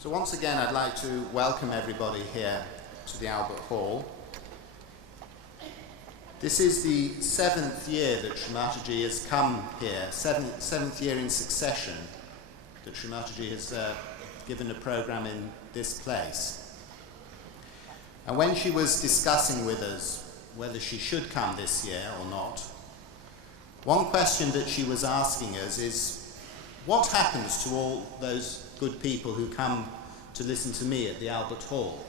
So once again, I'd like to welcome everybody here to the Albert Hall. This is the 7th year that Shri Mataji has come here, seventh year in succession that Shri Mataji has given a program in this place. And when she was discussing with us whether she should come this year or not, one question that she was asking us is, what happens to all those good people who come to listen to me at the Albert Hall?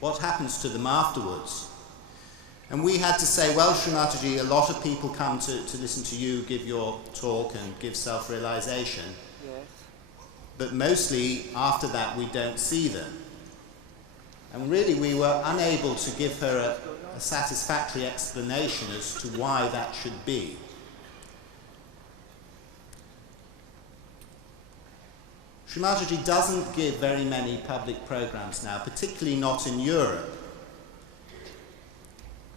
What happens to them afterwards? And we had to say, well, Shri Mataji, a lot of people come to listen to you give your talk and give self-realization. Yes. But mostly after that we don't see them. And really we were unable to give her a satisfactory explanation as to why that should be. Shri Mataji doesn't give very many public programs now, particularly not in Europe.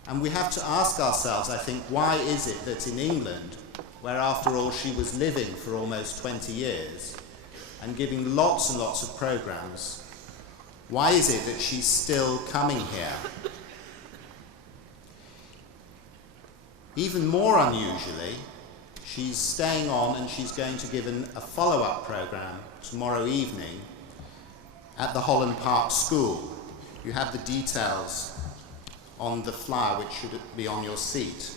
And we have to ask ourselves, I think, why is it that in England, where after all she was living for almost 20 years and giving lots and lots of programs, why is it that she's still coming here? Even more unusually, she's staying on and she's going to give a follow-up program tomorrow evening at the Holland Park School. You have the details on the flyer which should be on your seat.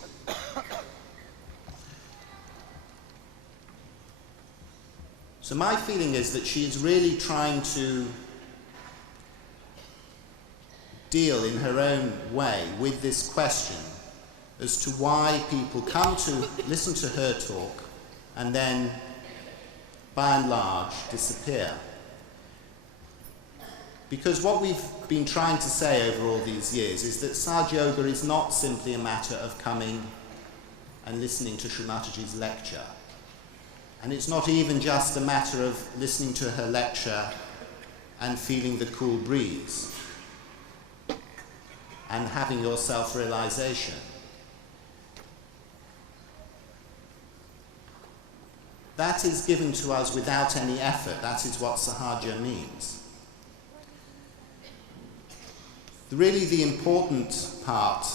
So my feeling is that she is really trying to deal in her own way with this question as to why people come to listen to her talk and then, by and large, disappear. Because what we've been trying to say over all these years is that Sahaja Yoga is not simply a matter of coming and listening to Shri Mataji's lecture. And it's not even just a matter of listening to her lecture and feeling the cool breeze and having your self-realization. That is given to us without any effort. That is what Sahaja means. Really the important part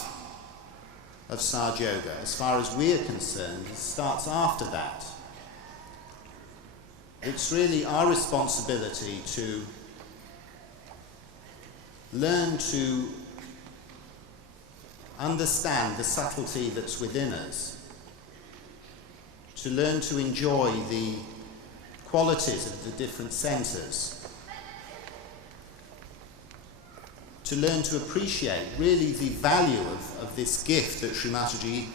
of Sahaja Yoga, as far as we are concerned, starts after that. It's really our responsibility to learn to understand the subtlety that's within us, to learn to enjoy the qualities of the different centers, to learn to appreciate really the value of this gift that Shri Mataji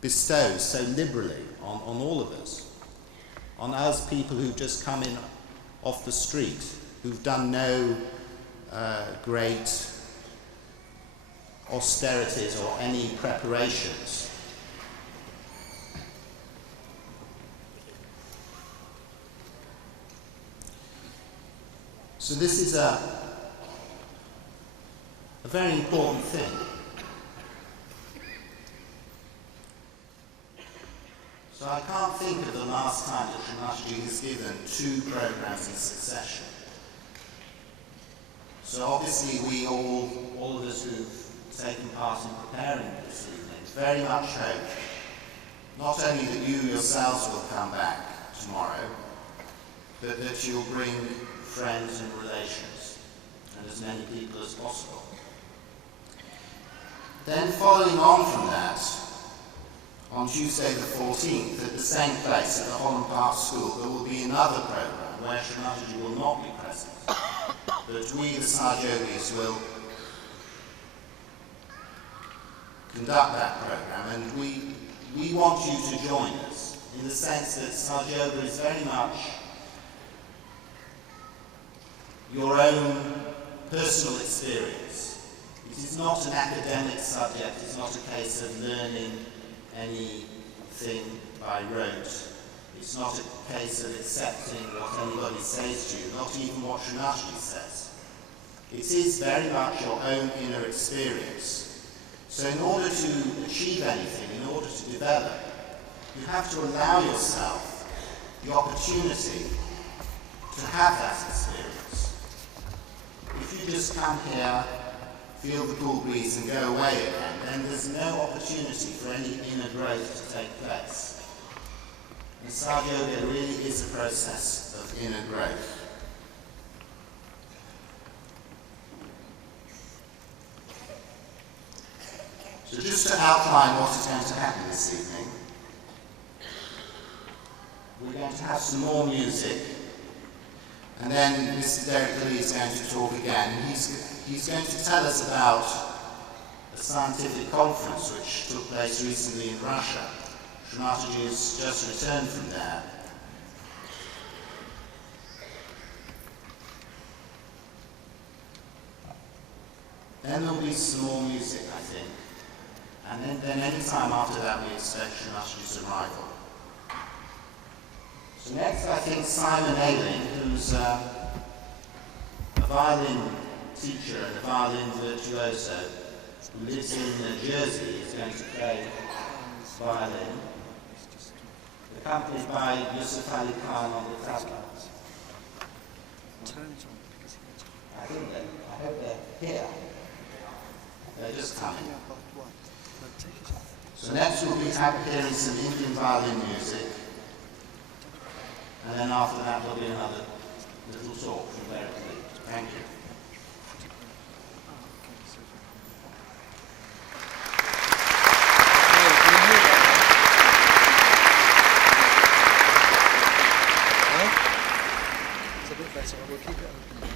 bestows so liberally on all of us, on us people who've just come in off the street, who've done no great austerities or any preparations. So this is a very important thing. So I can't think of the last time that Shri Mataji has given 2 programs in succession. So obviously we all of us who've taken part in preparing this evening, very much hope not only that you yourselves will come back tomorrow, but that you'll bring friends and relations, and as many people as possible. Then following on from that, on Tuesday the 14th, at the same place, at the Holland Park School, there will be another program where Shri Mataji will not be present, but we, the Sahaja Yogis, will conduct that program, and we want you to join us, in the sense that Sahaja Yoga is very much your own personal experience. It is not an academic subject, it's not a case of learning anything by rote. It's not a case of accepting what anybody says to you, not even what Shri Mataji says. It is very much your own inner experience. So in order to achieve anything, in order to develop, you have to allow yourself the opportunity to have that experience. If you just come here, feel the cool breeze and go away again, then there's no opportunity for any inner growth to take place. And Sahaja Yoga really is a process of inner growth. So just to outline what is going to happen this evening, we're going to have some more music, and then Mr. Derek Lee is going to talk again. He's going to tell us about a scientific conference which took place recently in Russia. Shri Mataji has just returned from there. Then there'll be some more music, I think. And then any time after that we expect Shri Mataji's arrival. So next I think Simon Ayling, who's a violin teacher and a violin virtuoso who lives in Jersey, is going to play violin, accompanied by Yusuf Ali Khan on the tabla. I hope they're here. They're just coming. So next we'll be hearing some Indian violin music, and then after that there'll be another little talk from Derek Lee. Thank you. It's a bit better, we'll keep it open.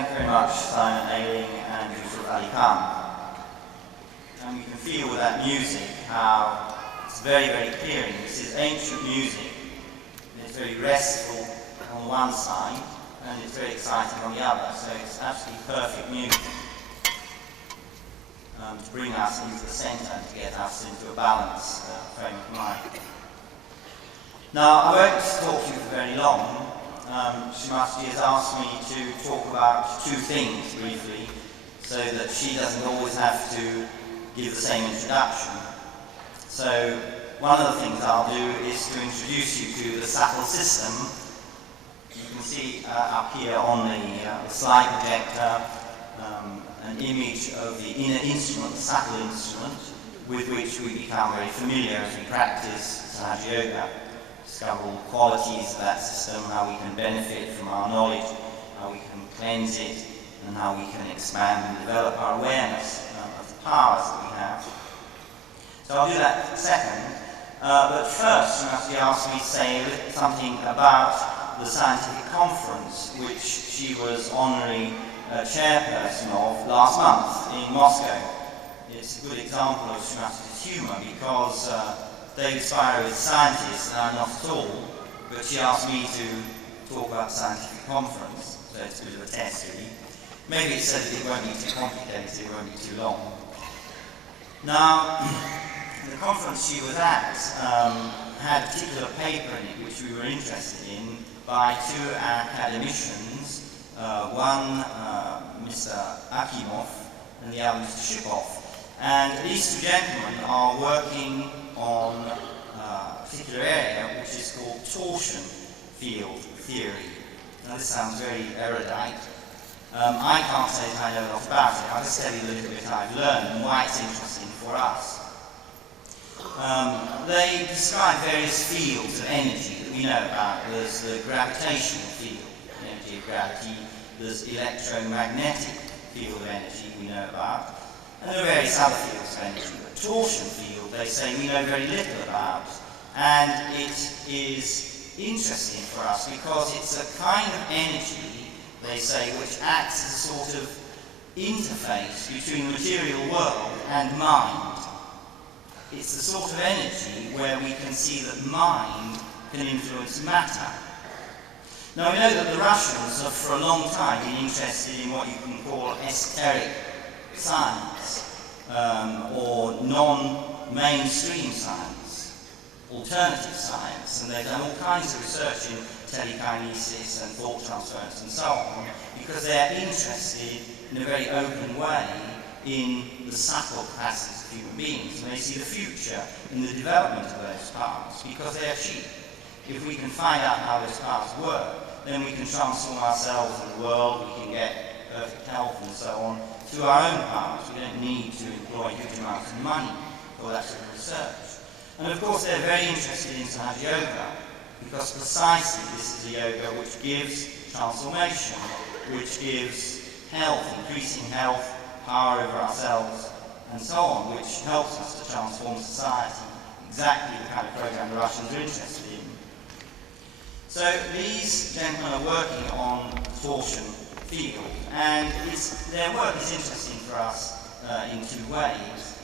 thank you very much, Simon Ailing and Yusuf Ali Khan. And you can feel with that music how it's very, very clearing. This is ancient music. It's very restful on one side, and it's very exciting on the other. So it's absolutely perfect music to bring us into the centre and to get us into a balanced frame of mind. Now, I won't talk to you for very long. Shrimati has asked me to talk about two things briefly, so that she doesn't always have to give the same introduction. So, one of the things I'll do is to introduce you to the subtle system. You can see up here on the slide projector an image of the inner instrument, the subtle instrument, with which we become very familiar as we practice Sahaja Yoga. Discover all the qualities of that system, how we can benefit from our knowledge, how we can cleanse it, and how we can expand and develop our awareness of the powers that we have. So I'll do that second. But first, Shrimati asked me to say something about the scientific conference, which she was honorary chairperson of last month in Moscow. It's a good example of Shrimati's humour, because David Spiro is a scientist and I'm not at all, but she asked me to talk about the scientific conference, so it's a bit of a test really. Maybe it's so that it won't be too complicated, it won't be too long. Now, the conference she was at had a particular paper in it which we were interested in by two academicians, one Mr. Akimov and the other Mr. Shipov. And these two gentlemen are working on a particular area which is called torsion field theory. Now this sounds very erudite. I can't say that I know a lot about it. I'll just tell you the little bit I've learned and why it's interesting for us. They describe various fields of energy that we know about. There's the gravitational field, the energy of gravity. There's electromagnetic field of energy we know about. And there are various other fields of energy. But torsion field, they say, we know very little about. And it is interesting for us because it's a kind of energy, they say, which acts as a sort of interface between the material world and mind. It's the sort of energy where we can see that mind can influence matter. Now we know that the Russians have for a long time been interested in what you can call esoteric science, or non-mainstream science, alternative science, and they've done all kinds of research in telekinesis and thought transference and so on, because they're interested in a very open way in the subtle capacities of human beings, and they see the future in the development of those powers, because they're cheap. If we can find out how those powers work, then we can transform ourselves in the world, we can get perfect health and so on, through our own powers. We don't need to employ huge amounts of money for that sort of research. And of course they're very interested in Sahaja Yoga, because precisely this is a yoga which gives transformation, which gives health, increasing health, power over ourselves, and so on, which helps us to transform society. Exactly the kind of program the Russians are interested in. So these gentlemen are working on the torsion field, and their work is interesting for us in two ways.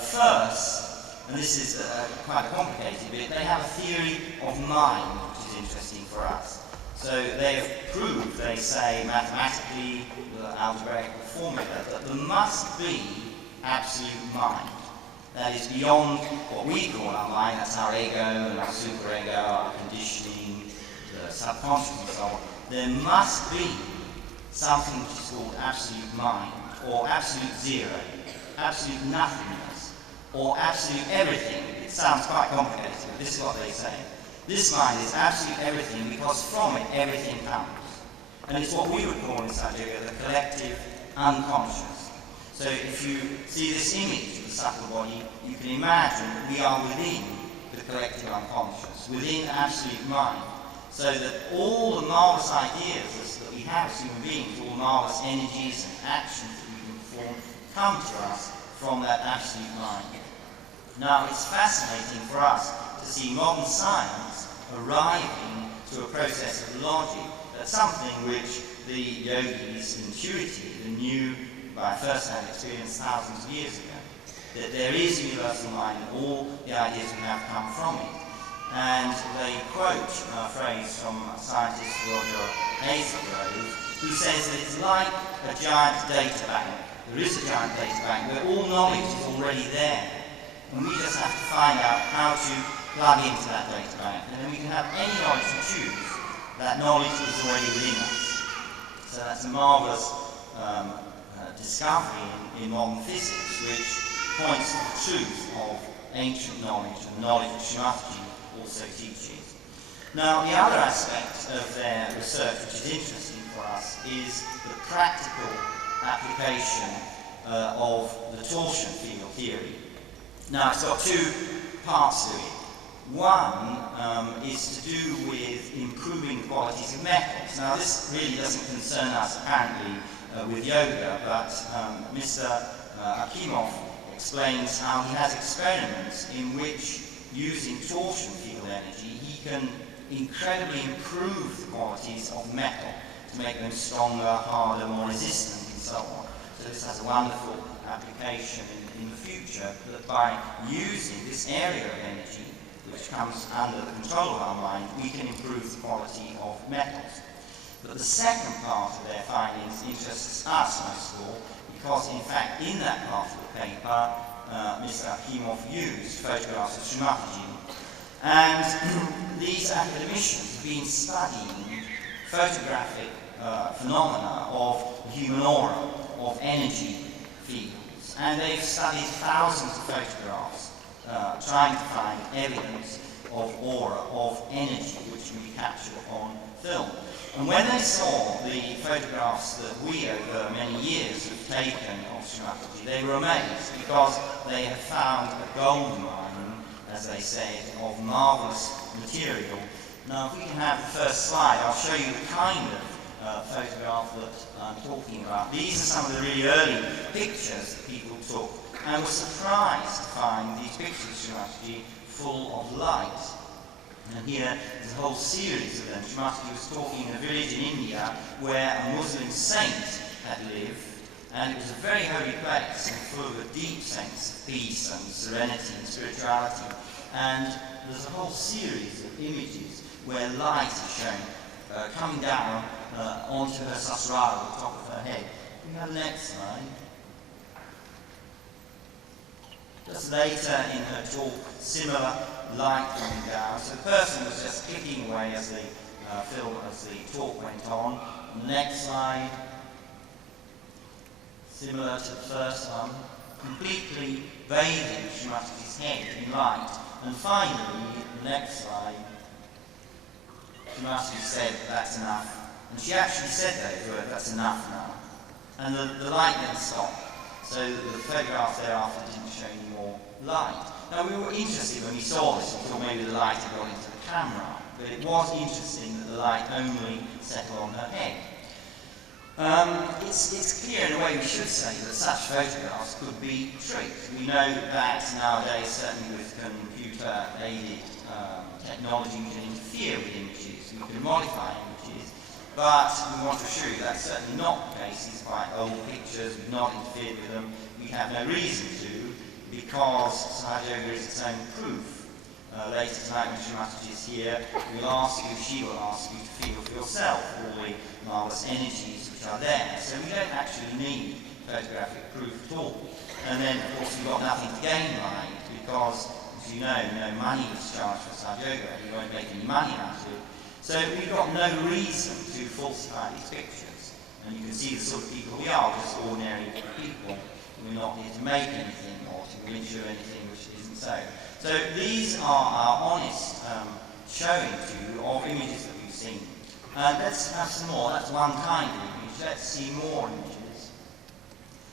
First, and this is quite a complicated bit, they have a theory of mind which is interesting for us. So they have proved, they say mathematically, with an algebraical formula, that there must be absolute mind. That is beyond what we call our mind, that's our ego and our superego, our conditioning, the subconscious and so on. There must be something which is called absolute mind, or absolute zero, absolute nothingness, or absolute everything. It sounds quite complicated, but this is what they say. This mind is absolute everything because from it everything comes. And it's what we would call in Sahaja Yoga the collective unconscious. So if you see this image of the subtle body, you can imagine that we are within the collective unconscious, within absolute mind. So that all the marvellous ideas that we have as human beings, all the marvellous energies and actions that we can perform, come to us from that absolute mind. Now it's fascinating for us to see modern science arriving to a process of logic. That's something which the yogis intuited and knew by first-hand experience thousands of years ago. That there is a universal mind and all the ideas we have come from it. And they quote a phrase from scientist Roger Hazelgrove, who says that it's like a giant data bank. There is a giant data bank where all knowledge is already there. And we just have to find out how to plug into that data bank. And then we can have any knowledge we choose. That knowledge is already within us. So that's a marvellous discovery in modern physics, which points to the truth of ancient knowledge and knowledge that Shrimataji also teaches. Now, the other aspect of their research, which is interesting for us, is the practical application of the torsion field theory. Now, it's got two parts to it. One is to do with improving the qualities of metals. Now, this really doesn't concern us, apparently, with yoga, but Mr. Akimov explains how he has experiments in which, using torsion field energy, he can incredibly improve the qualities of metal to make them stronger, harder, more resistant, and so on. So this has a wonderful application in the future, that by using this area of energy, which comes under the control of our mind, we can improve the quality of metals. But the second part of their findings interests us most of all, because in fact in that part of the paper, Mr. Akimov used photographs of Shrimataji. And these academicians have been studying photographic phenomena of the human aura, of energy fields. And they've studied thousands of photographs, trying to find evidence of aura, of energy, which can be captured on film. And when they saw the photographs that we over many years have taken of Shrimataji, they were amazed, because they had found a gold mine, as they said, of marvellous material. Now, if we can have the first slide, I'll show you the kind of photograph that I'm talking about. These are some of the really early pictures that people took, and were surprised to find these pictures of Shrimataji full of light. And here is a whole series of them. Shrimataji was talking in a village in India where a Muslim saint had lived, and it was a very holy place and full of a deep sense of peace and serenity and spirituality. And there's a whole series of images where light is shown coming down onto her sasrara at the top of her head. Can we have the next slide? Just later in her talk, similar light coming down. So the person was just clicking away as the talk went on. Next slide. Similar to the first one, completely bathing Shrimataji's head in light. And finally, the next slide, Shrimataji said, "That's enough." And she actually said those words, "That's enough now." And the light then stopped. So the photograph thereafter didn't show any more light. Now, we were interested when we saw this, we thought maybe the light had got into the camera, but it was interesting that the light only settled on her head. It's clear in a way we should say that such photographs could be tricked. We know that nowadays, certainly with computer-aided technology, we can interfere with images, we can modify images, but we want to assure you that's certainly not the case. These are quite old pictures, we've not interfered with them, we have no reason to, because Sahaja Yoga is its own proof. Later tonight when Shrimataji is here, she will ask you to feel for yourself all the marvellous energies which are there. So we don't actually need photographic proof at all. And then, of course, we've got nothing to gain by it, because, as you know, no money is charged for Sahaja Yoga, you won't make any money out of it. So we've got no reason to falsify these pictures. And you can see the sort of people we are, just ordinary people. We're not here to make anything or to ensure anything which isn't so. So these are our honest showing to you of images that we've seen. Let's have some more. That's one kind of image. Let's see more images.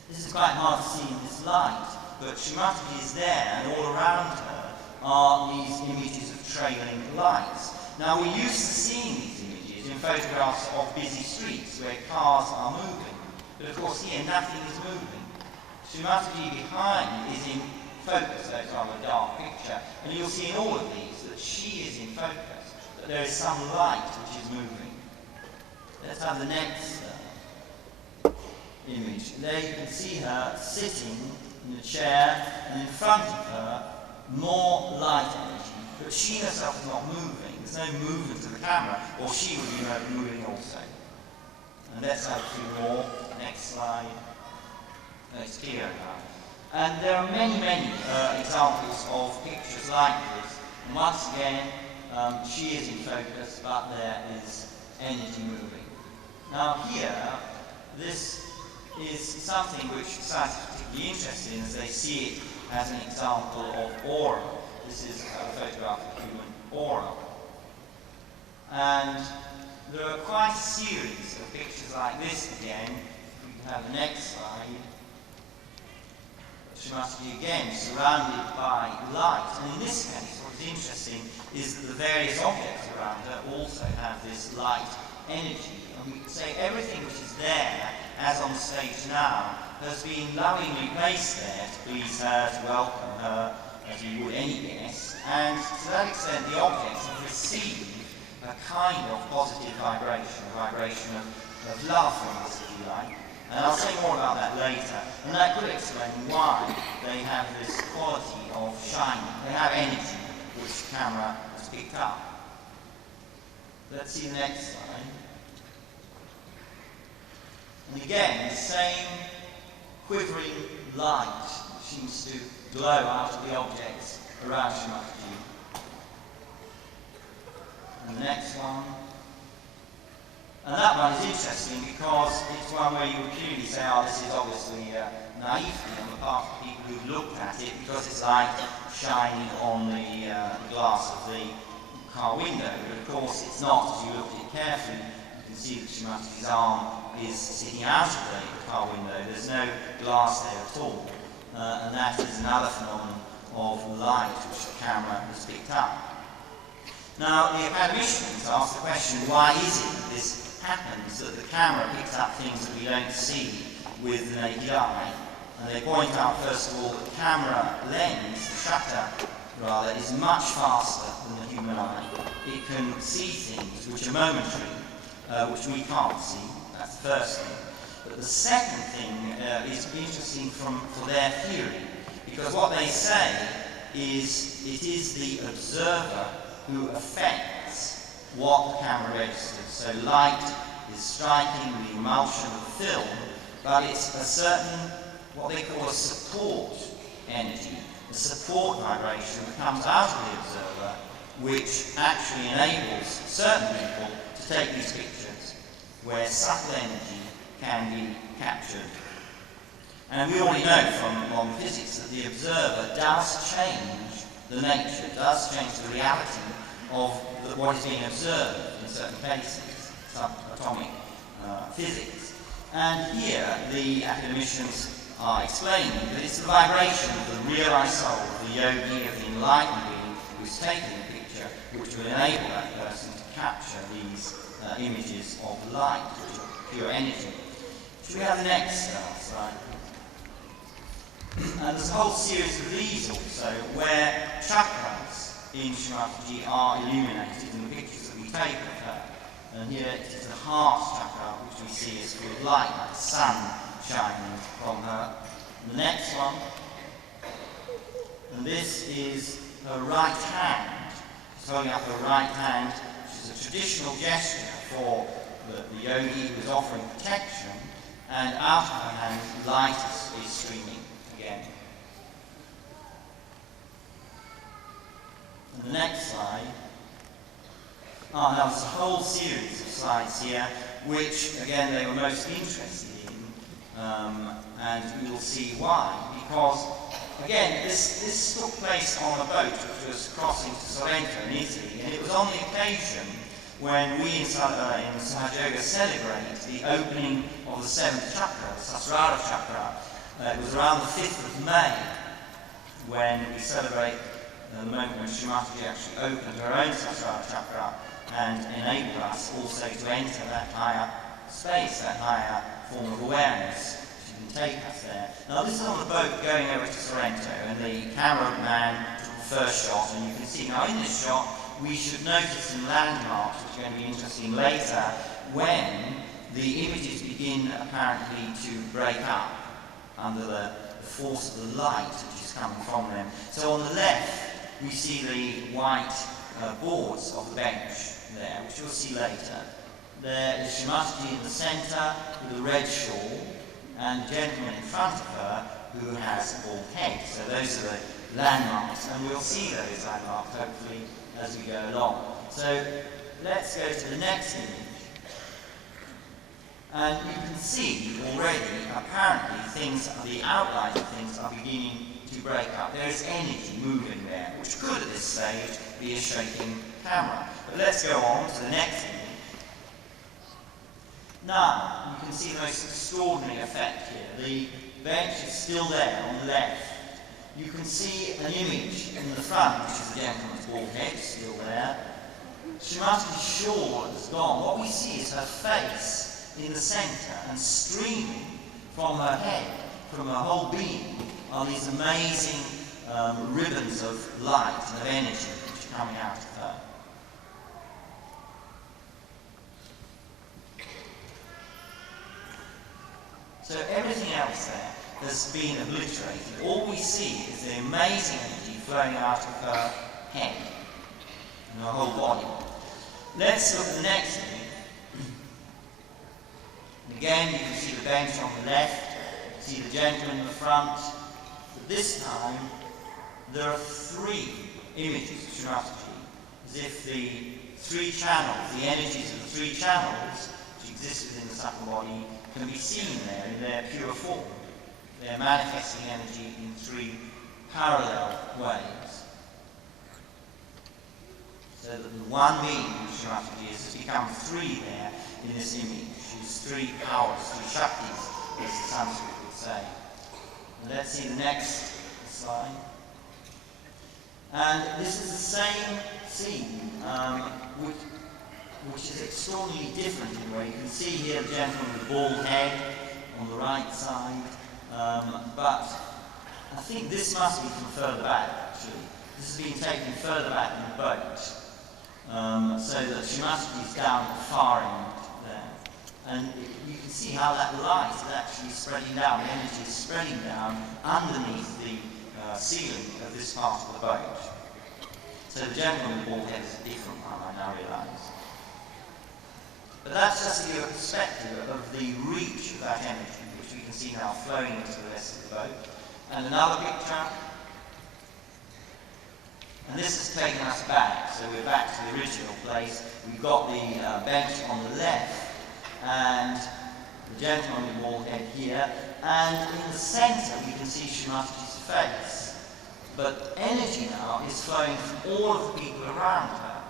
This is quite hard to see in this light, but Shrimataji is there, and all around her are these images of trailing lights. Now, we're used to seeing these images in photographs of busy streets where cars are moving, but of course here nothing is moving. Shrimataji behind is in focus, so it's rather a dark picture, and you'll see in all of these that she is in focus, but there is some light which is moving. Let's have the next image. There you can see her sitting in a chair, and in front of her, more light energy, but she herself is not moving. There's no movement of the camera, or she would be moving also. And let's have a few more. Next slide. It's clear now. And there are many, many examples of pictures like this. And once again, she is in focus, but there is energy moving. Now here, this is something which scientists are particularly interested in, as they see it as an example of aura. This is a photograph of human aura. And there are quite a series of pictures like this again. If we can have the next slide. She must be again surrounded by light. And in this case, what is interesting is that the various objects around her also have this light energy. And we can say everything which is there, as on the stage now, has been lovingly placed there to please her, to welcome her, as you would any guest. And to that extent, the objects have received a kind of positive vibration, a vibration of love from us, if you like. And I'll say more about that later. And that could explain why they have this quality of shining. They have energy, which the camera has picked up. Let's see the next slide. And again, the same quivering light seems to glow out of the objects around Shrimataji. And the next one. And that one is interesting because it's one where you would clearly say, oh, this is obviously naivety on the part of people who've looked at it, because it's light shining on the glass of the car window. But of course it's not. As you look at it carefully, you can see that Shrimataji's arm is sitting out of the car window. There's no glass there at all. And that is another phenomenon of light which the camera has picked up. Now, the academicians ask the question, why is it that this happens, that the camera picks up things that we don't see with the naked eye? And they point out, first of all, that the camera lens, the shutter rather, is much faster than the human eye. It can see things which are momentary, which we can't see. That's the first thing. But the second thing is interesting for their theory, because what they say is it is the observer who affects what the camera registers. So light is striking the emulsion of the film, but it's a certain, what they call a support energy, a support vibration that comes out of the observer, which actually enables certain people to take these pictures where subtle energy can be captured. And we already know from modern physics that the observer does change the nature, does change the reality of what is being observed in certain cases, subatomic physics. And here the academicians are explaining that it's the vibration of the realized soul, of the yogi, of the enlightened being who's taking the picture, which will enable that person to capture these images of light, which are pure energy. Should we have the next slide? And there's a whole series of these also, where chakras in Shrimataji are illuminated in the pictures that we take of her. And here it is the heart chakra, which we see is full of light, like the sun shining from her. And the next one, and this is her right hand. She's holding up her right hand, which is a traditional gesture for the yogi who is offering protection, and out of her hand, light is streaming again. And the next slide. Now there's a whole series of slides here, which again they were most interested in, and you'll see why. Because again, this took place on a boat which was crossing to Sorrento in Italy, and it was on the occasion when we in Sahaja celebrate the opening of the seventh chakra, the Sahasrara chakra. It was around the 5th of May when we celebrate the moment when Shrimataji actually opened her own Sahasrara chakra and enabled us also to enter that higher space, that higher form of awareness. She can take us there. Now this is on the boat going over to Sorrento, and the cameraman took the first shot, and you can see now in this shot we should notice some landmarks which are going to be interesting later when the images begin apparently to break up under the force of the light which is coming from them. So on the left we see the white boards of the bench there, which you'll see later. There is Shrimataji in the centre with a red shawl, and the gentleman in front of her who has a bald head. So those are the landmarks, and we'll see those landmarks hopefully as we go along. So let's go to the next image. And you can see already, apparently, the outlines of things are beginning to break up. There is energy moving there, which could at this stage be a shaking camera. But let's go on to the next image. Now, you can see the most extraordinary effect here. The bench is still there on the left. You can see an image in the front, which is the gentleman's bald head, still there. Shrimataji's shawl has gone. What we see is her face in the centre, and streaming from her head, from her whole being, are these amazing ribbons of light and of energy which are coming out of her. So everything else there has been obliterated. All we see is the amazing energy flowing out of her head and her whole body. Let's look at the next image. And again, you can see the bench on the left, you see the gentleman in the front. But this time, there are three images of Shrimataji, as if the three channels, the energies of the three channels which exist within the subtle body, can be seen there in their pure form. They're manifesting energy in three parallel ways. So that the one being of Shrimataji has become three there in this image. She's three powers, three shaktis, as the Sanskrit would say. And let's see the next slide. And this is the same scene, which is extraordinarily different in a way. You can see here the gentleman with the bald head on the right side, but I think this must be from further back, actually. This has been taken further back in the boat, so that Shrimataji is down at the far end there. And you can see how that light is actually spreading down, the energy is spreading down underneath the ceiling of this part of the boat. So the gentleman with the bald head is a different one, I now realise. But that's just to give you a perspective of the reach of that energy, which we can see now flowing into the rest of the boat. And another picture. And this has taken us back, so we're back to the original place. We've got the bench on the left, and the gentleman with the bald head here, and in the centre we can see Shrimataji's face. But energy now is flowing from all of the people around her.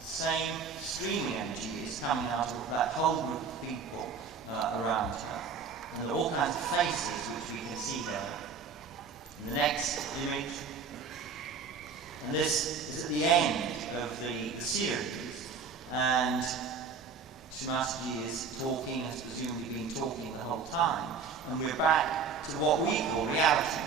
Same streaming energy is coming out of that whole group of people around her. And there are all kinds of faces which we can see there. In the next image, and this is at the end of the series, and Shrimataji is talking, has presumably been talking the whole time, and we're back to what we call reality.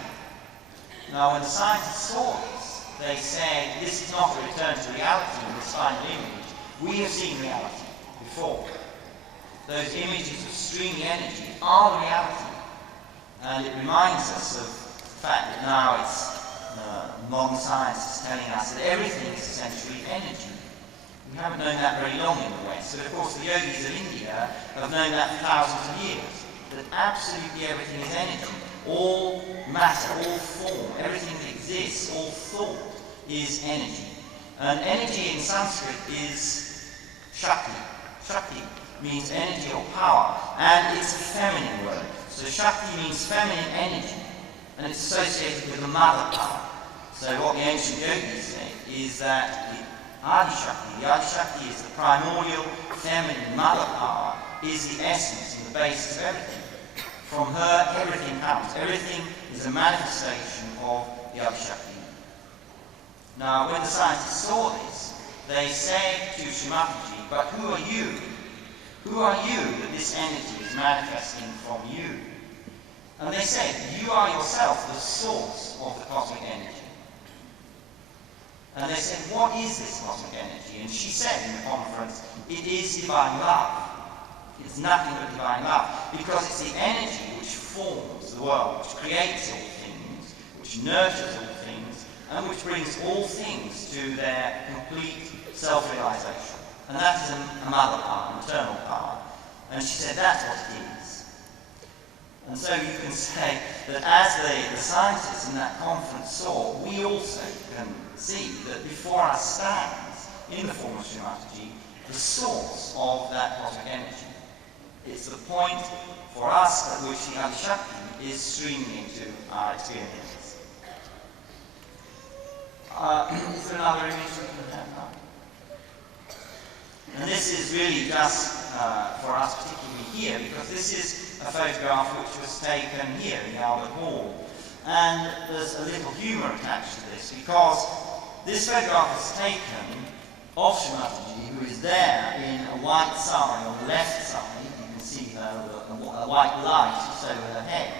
Now, when the scientists saw this, they said, this is not a return to reality in this final image. We have seen reality before. Those images of streaming energy are reality. And it reminds us of the fact that now it's modern science is telling us that everything is essentially energy. We haven't known that very long in the West, but of course the yogis of India have known that for thousands of years, that absolutely everything is energy. All matter, all form, everything that exists, all thought is energy. And energy in Sanskrit is Shakti. Shakti means energy or power, and it's a feminine word. So Shakti means feminine energy, and it's associated with the mother power. So what the ancient yogis say is that the Adi Shakti is the primordial feminine mother power, is the essence and the basis of everything. From her, everything comes. Everything is a manifestation of the Adi Shakti. Now, when the scientists saw this, they said to Shrimataji, but who are you? Who are you that this energy is manifesting from you? And they said, you are yourself the source of the cosmic energy. And they said, what is this cosmic energy? And she said in the conference, it is divine love. It's nothing but divine love, because it's the energy which forms the world, which creates all things, which nurtures all things, and which brings all things to their complete self-realization. And that is a mother power, an eternal power. And she said, that's what it is. And so you can say that as the scientists in that conference saw, we also can see that before us stands, in the form of Srimataji, the source of that cosmic energy. It's the point for us at which the Adishakti is streaming into our experience. Is there another image we can have now? And this is really just for us particularly here, because this is a photograph which was taken here in the Albert Hall. And there's a little humour attached to this, because this photograph is taken of Srimataji, who is there in a white sari on the left side. You can see a white light just over her head.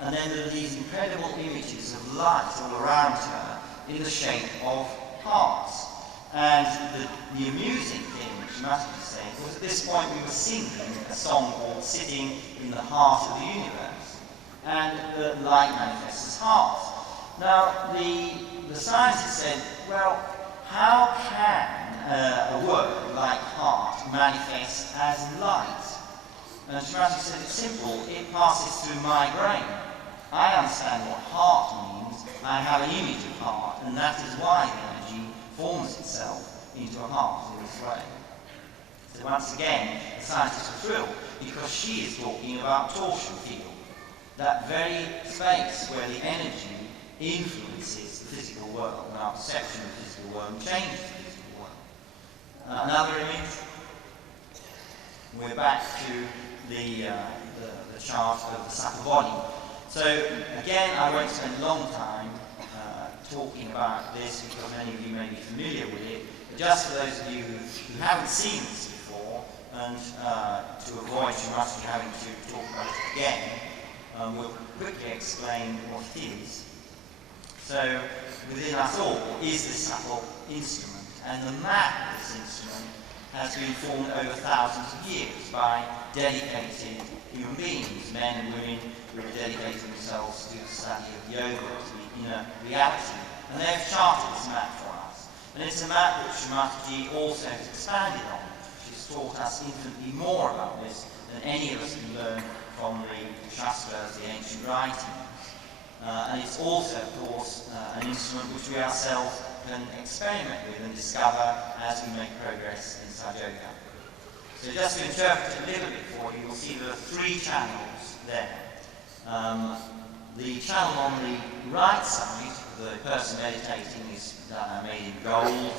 And then there are these incredible images of light all around her in the shape of hearts. And the amusing thing which Srimataji is saying was, at this point we were singing a song called Sitting in the Heart of the Universe. And the light manifests as hearts. Now, the scientists said, well, how can a word like heart manifest as light? And Srimataji said, it's simple, it passes through my brain. I understand what heart means, I have an image of heart, and that is why the energy forms itself into a heart in this way. So once again, the scientists were thrilled, because she is talking about torsion field, that very space where the energy influences the physical world, and our perception of the physical world, and changes the physical world. Another image. We're back to the chart of the subtle body. So again, I won't spend a long time talking about this, because many of you may be familiar with it, but just for those of you who haven't seen this before, and to avoid Srimataji having to talk about it again, we'll quickly explain what it is. So, within us all is this subtle instrument, and the map of this instrument has been formed over thousands of years by dedicated human beings, men and women who have dedicated themselves to the study of yoga, to the inner reality, and they have charted this map for us. And it's a map which Srimataji also has expanded on. She's taught us infinitely more about this than any of us can learn from the Shastras, the ancient writings. And it's also, of course, an instrument which we ourselves can experiment with and discover as we make progress in Sahaja Yoga. So just to interpret it a little bit for you, you'll see there are three channels there. The channel on the right side, the person meditating is made in gold,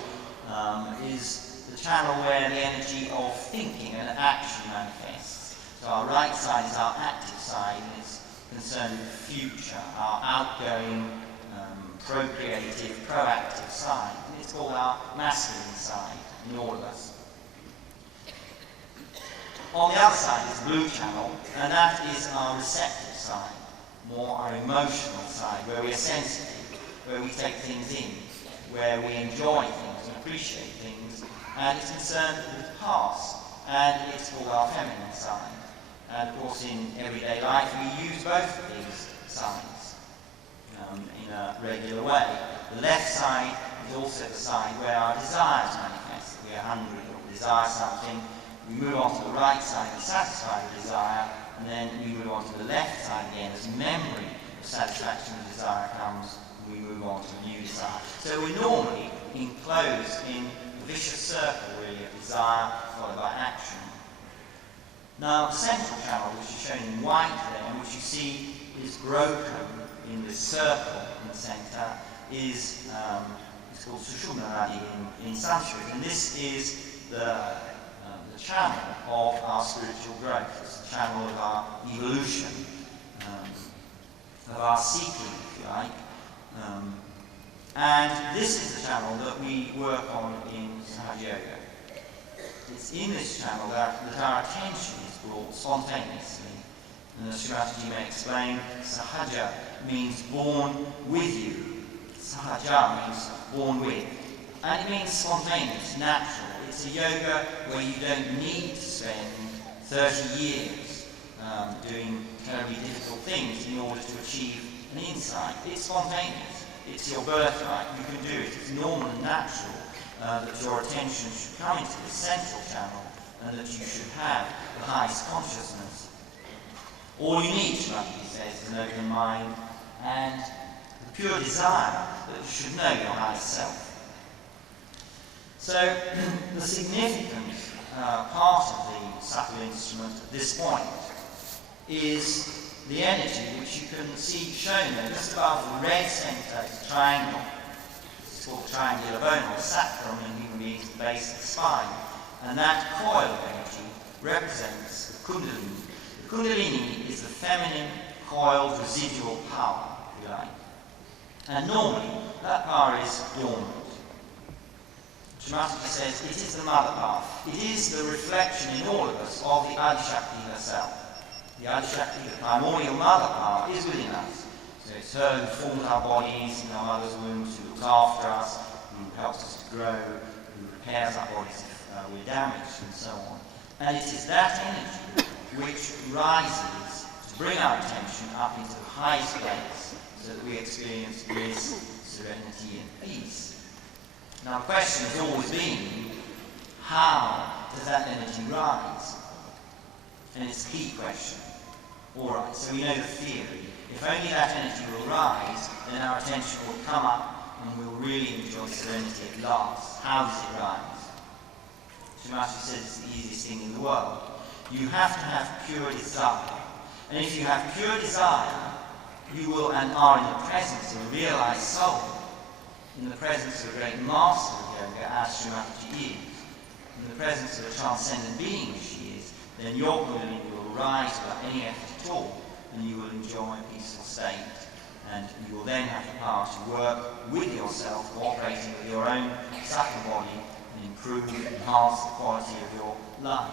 is the channel where the energy of thinking and action manifests. So our right side is our active side, and it's concerned with the future, our outgoing, procreative, proactive side. And it's called our masculine side in all of us. On the other side is the blue channel, and that is our receptive side, more our emotional side, where we are sensitive, where we take things in, where we enjoy things and appreciate things, and it's concerned with the past, and it's called our feminine side. And of course, in everyday life, we use both of these sides in a regular way. The left side is also the side where our desires manifest. We are hungry or desire something. We move on to the right side and satisfy the desire, and then we move on to the left side again as memory of satisfaction of desire comes, and we move on to a new desire. So we're normally enclosed in a vicious circle, really, of desire followed by action. Now, the central channel, which is shown in white there, and which you see is broken in this circle in the centre, is it's called Sushumna Nadi in Sanskrit, and this is the channel of our spiritual growth. It's the channel of our evolution, of our seeking, if you like. And this is the channel that we work on in Sahaja Yoga. It's in this channel that our attention is brought spontaneously. And as Srimataji may explain, Sahaja means born with you. Sahaja means born with, and it means spontaneous, natural. It's a yoga where you don't need to spend 30 years doing terribly difficult things in order to achieve an insight. It's spontaneous. It's your birthright. You can do it. It's normal and natural that your attention should come into the central channel and that you should have the highest consciousness. All you need, Shrimati says, is an open mind and the pure desire that you should know your highest self. So, the significant part of the subtle instrument at this point is the energy which you can see shown there just above the red centre, the triangle. It's called the triangular bone, or sacrum in human beings, the base of the spine. And that coil of energy represents the Kundalini. The Kundalini is the feminine coiled residual power, if you like. And normally, that power is dormant. Shrimati says it is the mother power. It is the reflection in all of us of the Adishakti herself. The Adishakti, the primordial mother power, is within us. So it's her who formed our bodies in our mother's wombs, who looks after us, who helps us to grow, who repairs our bodies if we're damaged, and so on. And it is that energy which rises to bring our attention up into the highest place so that we experience bliss, serenity, and peace. Now the question has always been, how does that energy rise? And it's a key question. Alright, so we know the theory. If only that energy will rise, then our attention will come up and we'll really enjoy serenity at last. How does it rise? Shrimati says it's the easiest thing in the world. You have to have pure desire. And if you have pure desire, you will and are in the presence of a realized soul, in the presence of a great master of yoga, as Shrimati is, in the presence of a transcendent being as she is, then your Kundalini will rise without any effort at all, and you will enjoy a peaceful state. And you will then have the power to work with yourself, cooperating with your own subtle body, and improve, enhance the quality of your life.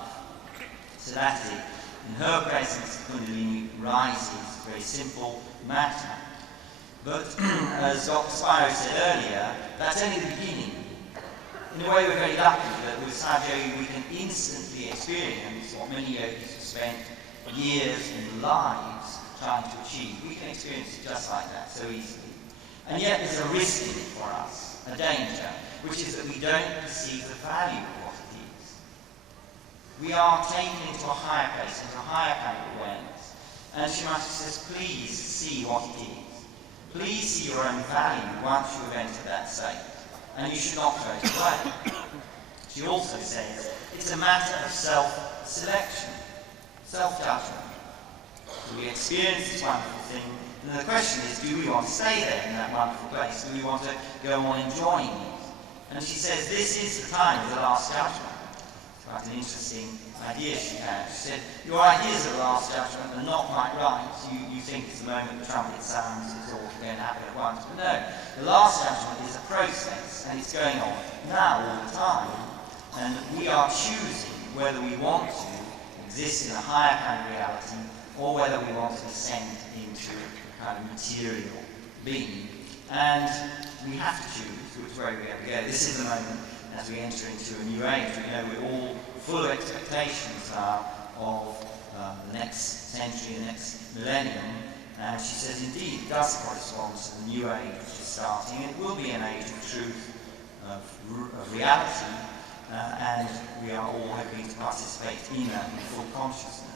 So that's it. In her presence, the Kundalini rises, a very simple matter. But as Dr. Spiro said earlier, that's only the beginning. In a way, we're very lucky that with Sahaja we can instantly experience what many yogis have spent years and lives trying to achieve. We can experience it just like that, so easily. And yet there's a risk in it for us, a danger, which is that we don't perceive the value of what it is. We are taken into a higher place, into a higher kind of awareness. And Shrimati says, please see what it is. Please see your own value once you have entered that state. And you should not throw it away. She also says it's a matter of self-selection, self-judgment. So we experience this wonderful thing, and the question is, do we want to stay there in that wonderful place? Do we want to go on enjoying it? And she says this is the time of the Last Judgment. It's quite an interesting idea she had. She said, your ideas of the Last Judgment are not quite right. You think it's the moment the trumpet sounds, it's all going to happen at once. But no, the Last Judgment is a process, and it's going on now all the time. And we are choosing whether we want to exist in a higher kind of reality or whether we want to descend into a kind of material being. And we have to choose which way we have to go. This is the moment as we enter into a new age. We know we're all full of expectations of the next century, the next millennium. And she says, indeed, it does correspond to the new age which is starting. It will be an age of truth, of reality, and we are all hoping to participate in that in full consciousness.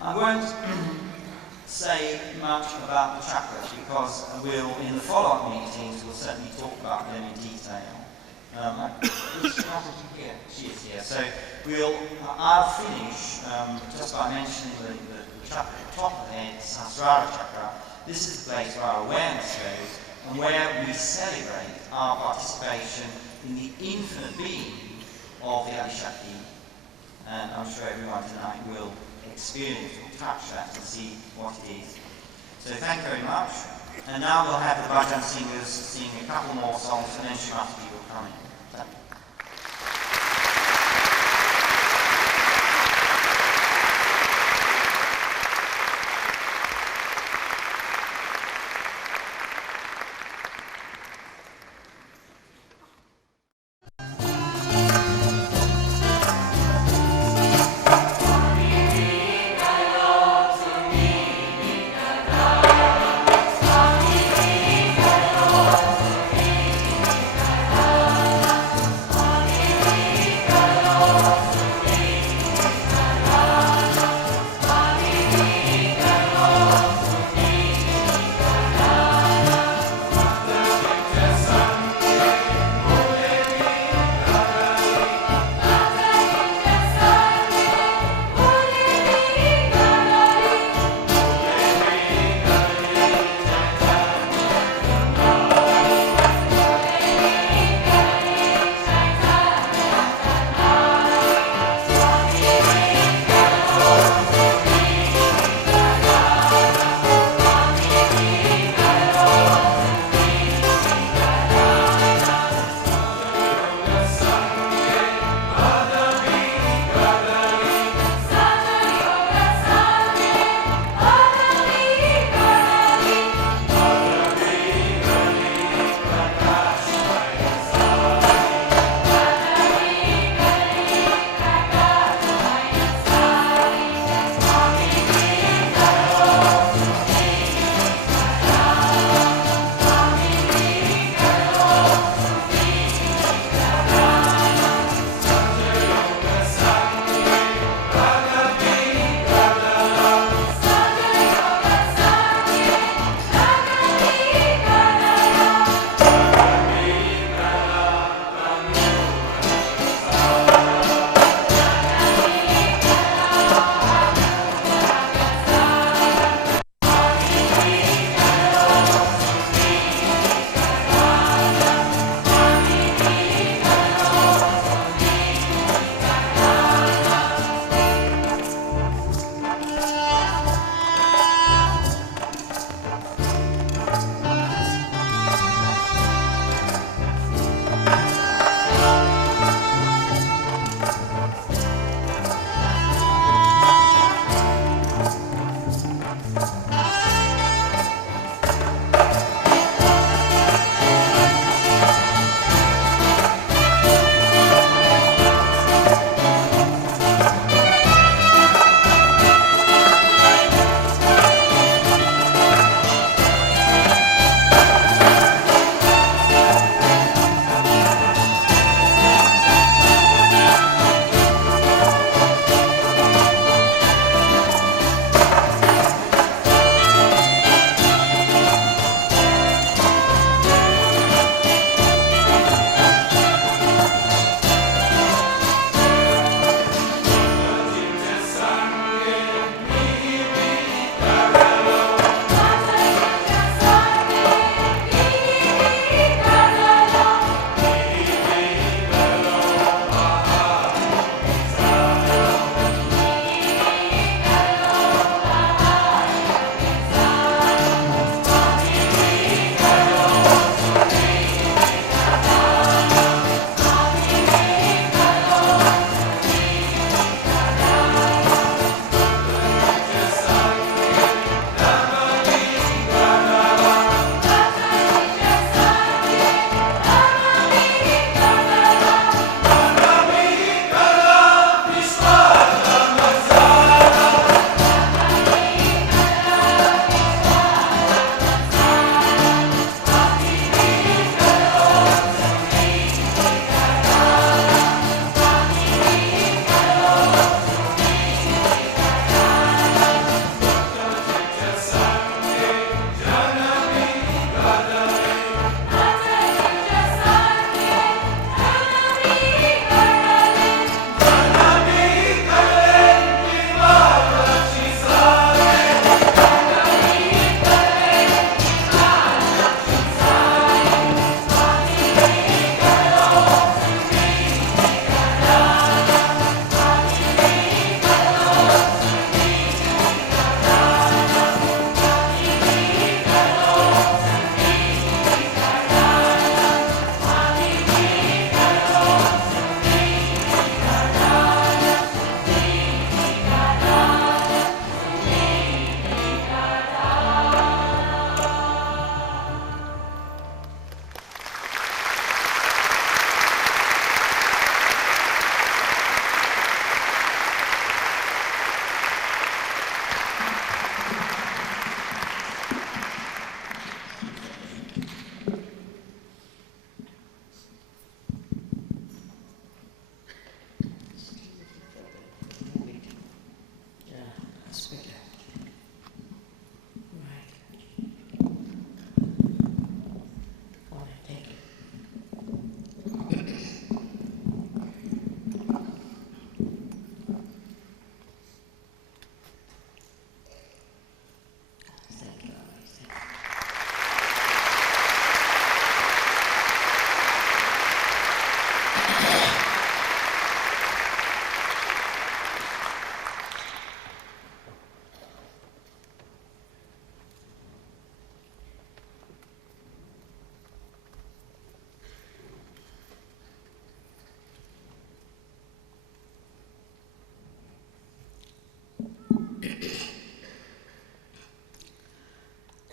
I won't say much about the chakras because we'll, in the follow-up meetings, we'll certainly talk about them in detail. Is Shrimati here? She is here. So I'll finish just by mentioning the chakra at the top of the head, Sahasrara chakra. This is the place where our awareness goes and where we celebrate our participation in the infinite being of the Adishakti. And I'm sure everyone tonight will experience or touch that and see what it is. So thank you very much. And now we'll have the bhajan singers sing a couple more songs and then Shrimati will come in. Thank you.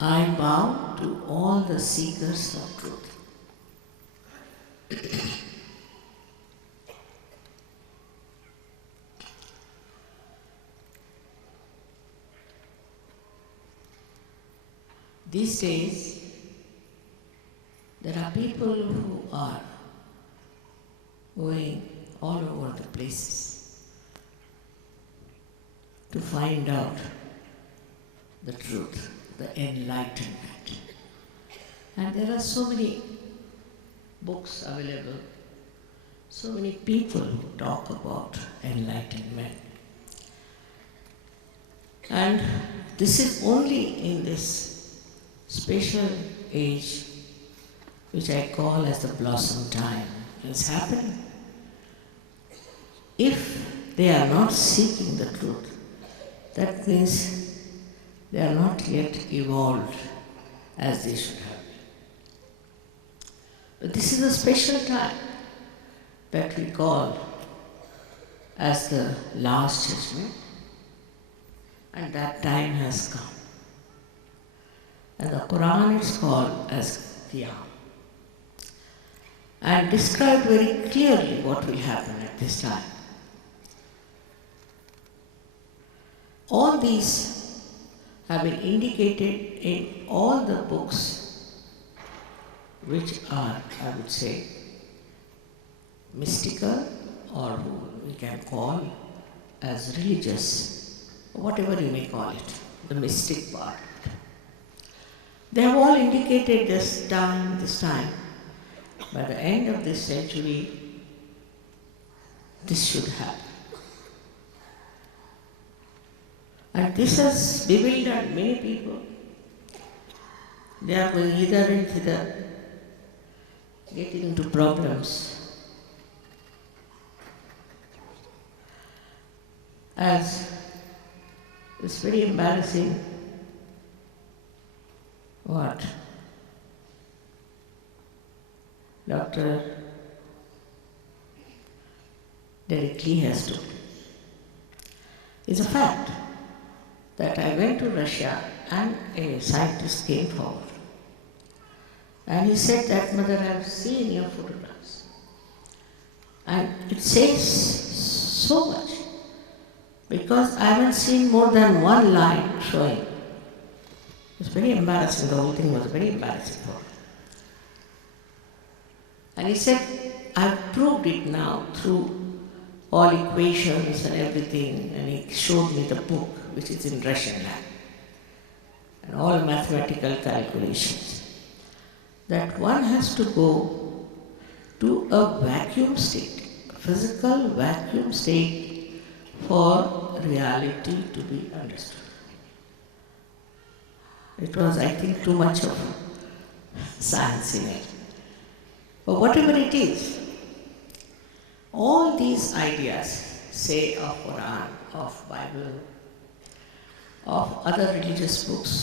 I bow to all the seekers of truth. These days, there are people who are going all over the places to find out the truth, the enlightenment. And there are so many books available, so many people who talk about enlightenment. And this is only in this special age, which I call as the blossom time, is happening. If they are not seeking the truth, that means they are not yet evolved as they should have. But this is a special time that we call as the last judgment, and that time has come. And the Quran is called as Qiyam, and described very clearly what will happen at this time. All these have been indicated in all the books which are, I would say, mystical, or who we can call as religious, whatever you may call it, the mystic part. They have all indicated this time, by the end of this century, this should happen. And this has bewildered many people. They are going hither and thither, getting into problems. As it's very embarrassing what Dr. Derek Lee has told. It's a fact that I went to Russia and a scientist came forward. And he said that, "Mother, I have seen your photographs." And it says so much, because I haven't seen more than one line showing. It was very embarrassing, the whole thing was very embarrassing for me. And he said, "I've proved it now through all equations and everything," and he showed me the book, which is in Russian lab, and all mathematical calculations, that one has to go to a vacuum state, a physical vacuum state, for reality to be understood. It was, I think, too much of science in it. But whatever it is, all these ideas, say of Quran, of Bible, of other religious books,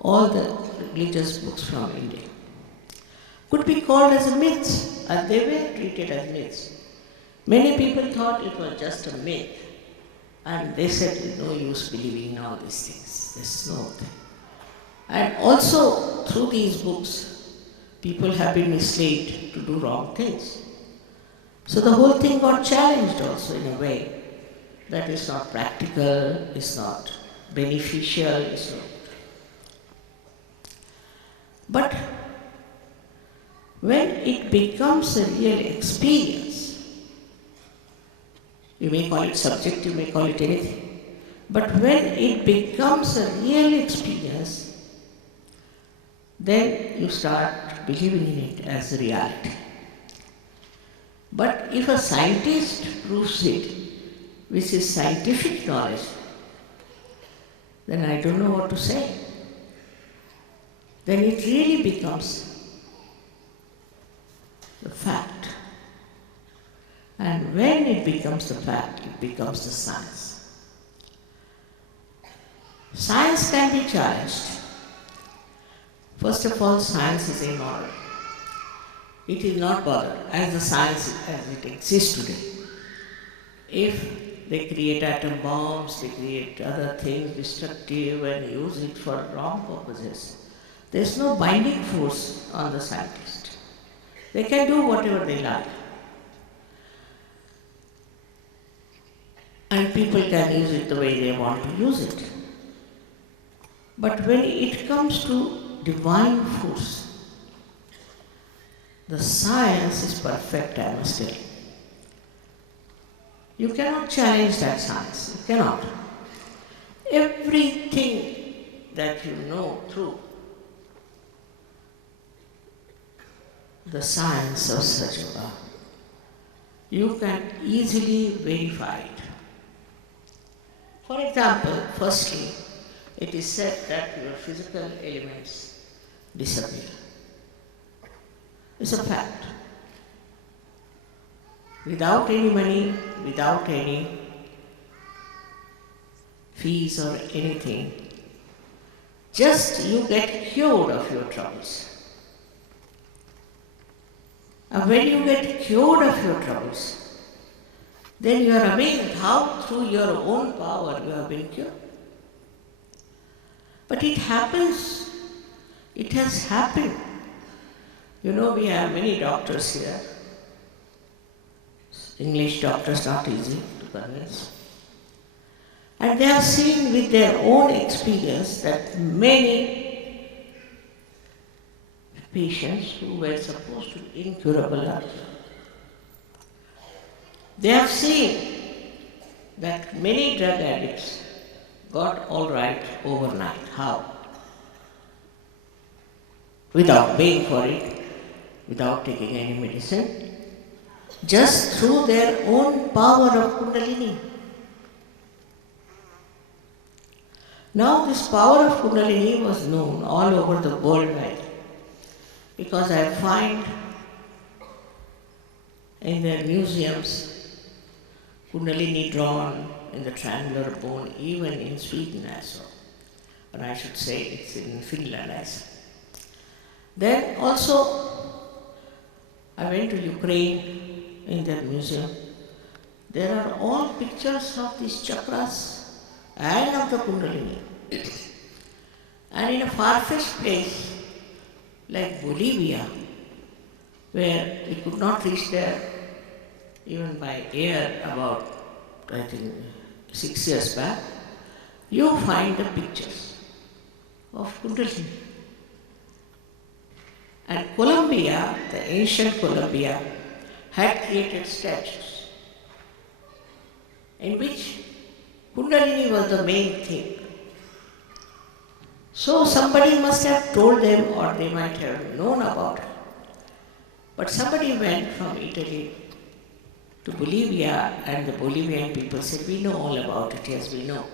all the religious books from India, could be called as a myth, and they were treated as myths. Many people thought it was just a myth, and they said, "It's no use believing in all these things. There's no thing." And also, through these books, people have been misled to do wrong things. So the whole thing got challenged also in a way that is not practical, is not beneficial, is not. But when it becomes a real experience, you may call it subjective, you may call it anything, but when it becomes a real experience, then you start believing in it as a reality. But if a scientist proves it, which is scientific knowledge, then I don't know what to say. Then it really becomes the fact. And when it becomes the fact, it becomes the science. Science can be challenged. First of all, science is immoral. It is not bothered as the science as it exists today. If They create atom bombs, they create other things destructive and use it for wrong purposes. There's no binding force on the scientist. They can do whatever they like. And people can use it the way they want to use it. But when it comes to divine force, the science is perfect, I must tell you. You cannot challenge that science. You cannot. Everything that you know through the science of Satyavada, you can easily verify it. For example, firstly, it is said that your physical elements disappear. It's a fact. Without any money, without any fees or anything, just you get cured of your troubles. And when you get cured of your troubles, then you are amazed how through your own power you have been cured. But it happens, it has happened. You know, we have many doctors here. English doctors, not easy to convince. And they have seen with their own experience that many patients who were supposed to be incurable are cured. They have seen that many drug addicts got all right overnight. How? Without paying for it, without taking any medicine, just through their own power of Kundalini. Now this power of Kundalini was known all over the world wide, because I find in their museums Kundalini drawn in the triangular bone, even in Sweden as well. Or I should say it's in Finland as well. Then also I went to Ukraine in their museum. There are all pictures of these chakras and of the Kundalini. And in a far-fetched place like Bolivia, where we could not reach there even by air about, I think, 6 years back, you find the pictures of Kundalini. And Colombia, the ancient Colombia, had created statues in which Kundalini was the main thing. So somebody must have told them, or they might have known about it. But somebody went from Italy to Bolivia, and the Bolivian people said, we know all about it, yes, we know.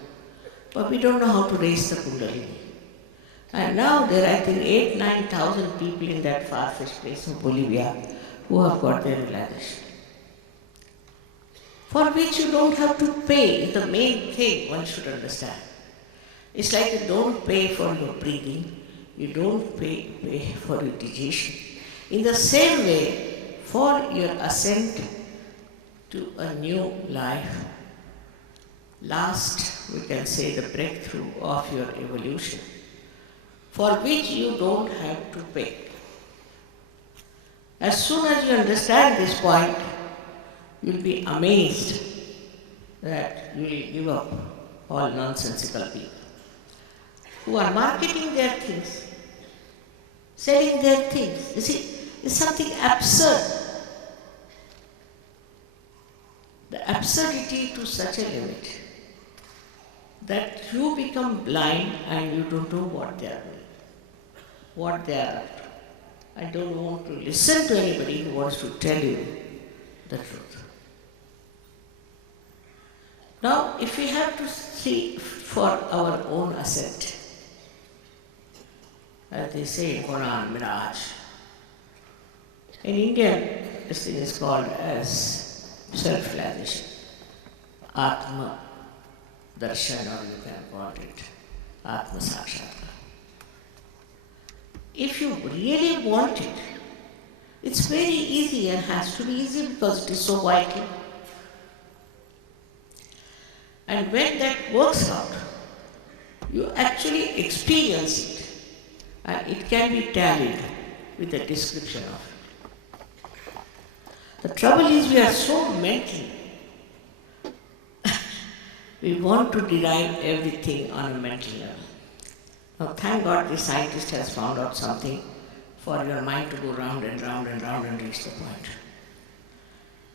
But we don't know how to raise the Kundalini. And now there are, I think, 8,000-9,000 people in that far-fetched place of Bolivia who have got their realization. For which you don't have to pay, is the main thing one should understand. It's like you don't pay for your breathing, you don't pay for your digestion. In the same way, for your ascent to a new life, last, we can say, the breakthrough of your evolution, for which you don't have to pay. As soon as you understand this point, you'll be amazed that you will give up all nonsensical people who are marketing their things, selling their things. You see, it's something absurd. The absurdity to such a limit that you become blind and you don't know what they are doing, what they are up to. I don't want to listen to anybody who wants to tell you the truth. Now, if we have to see for our own ascent, as they say in Quran, Miraj. In Indian, this thing is called as self-realization, Atma Darshan, or you can call it Atma Sakshatkar. If you really want it, it's very easy and has to be easy because it is so vital. And when that works out, you actually experience it. And it can be tallied with the description of it. The trouble is we are so mental. We want to derive everything on a mental level. Now thank God the scientist has found out something for your mind to go round and round and round and reach the point.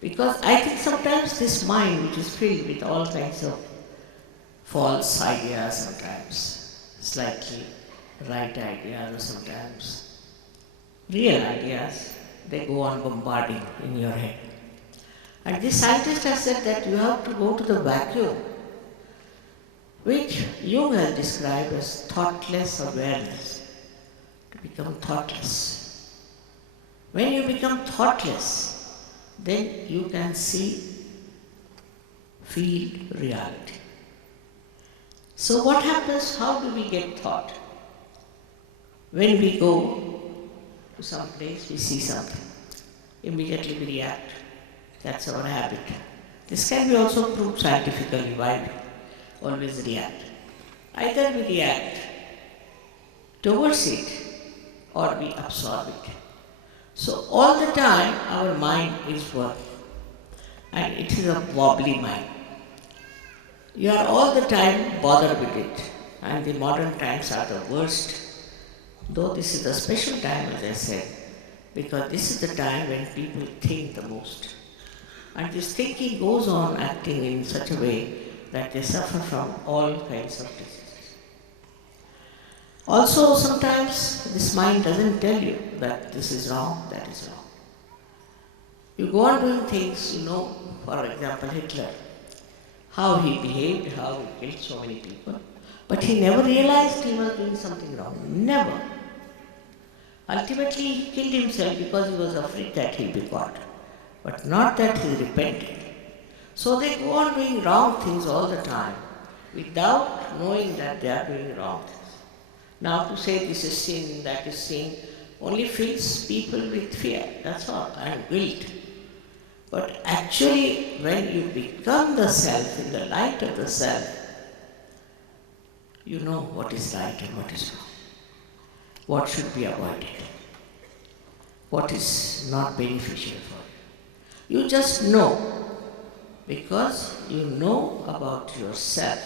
Because I think sometimes this mind, which is filled with all kinds of false ideas sometimes, slightly right ideas or sometimes real ideas, they go on bombarding in your head. And this scientist has said that you have to go to the vacuum, which Jung has described as thoughtless awareness, to become thoughtless. When you become thoughtless, then you can see, feel reality. So what happens? How do we get thought? When we go to some place, we see something. Immediately we react. That's our habit. This can be also proved scientifically why we always react. Either we react towards it or we absorb it. So all the time our mind is working, and it is a wobbly mind. You are all the time bothered with it, and the modern times are the worst. Though this is the special time, as I said, because this is the time when people think the most. And this thinking goes on acting in such a way that they suffer from all kinds of diseases. Also, sometimes this mind doesn't tell you that this is wrong, that is wrong. You go on doing things, you know, for example, Hitler, how he behaved, how he killed so many people, but he never realized he was doing something wrong. Never. Ultimately, he killed himself because he was afraid that he'd be caught, but not that he repented. So they go on doing wrong things all the time without knowing that they are doing wrong things. Now to say this is sin, that is sin, only fills people with fear, that's all, and guilt. But actually, when you become the self, in the light of the self, you know what is right and what is wrong, what should be avoided, what is not beneficial for you. You just know, because you know about yourself.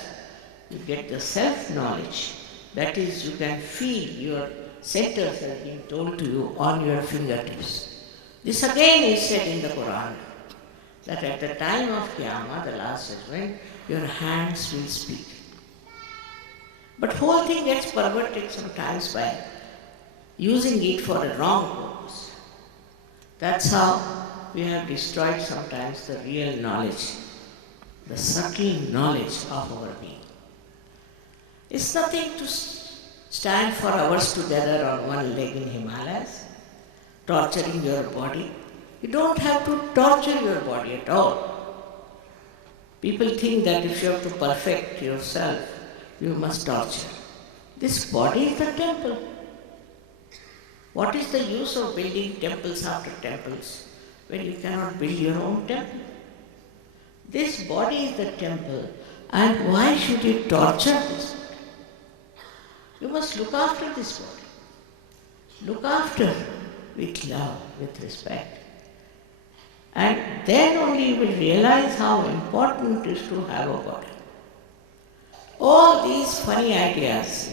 You get the self-knowledge. That is, you can feel your centers are being told to you on your fingertips. This again is said in the Quran, that at the time of Qiyamah, the last judgment, your hands will speak. But whole thing gets perverted sometimes by using it for a wrong purpose. That's how we have destroyed sometimes the real knowledge, the subtle knowledge of our being. It's nothing to stand for hours together on one leg in Himalayas, torturing your body. You don't have to torture your body at all. People think that if you have to perfect yourself, you must torture. This body is the temple. What is the use of building temples after temples when you cannot build your own temple? This body is the temple, and why should you torture this body? You must look after this body. Look after with love, with respect. And then only you will realize how important it is to have a body. All these funny ideas,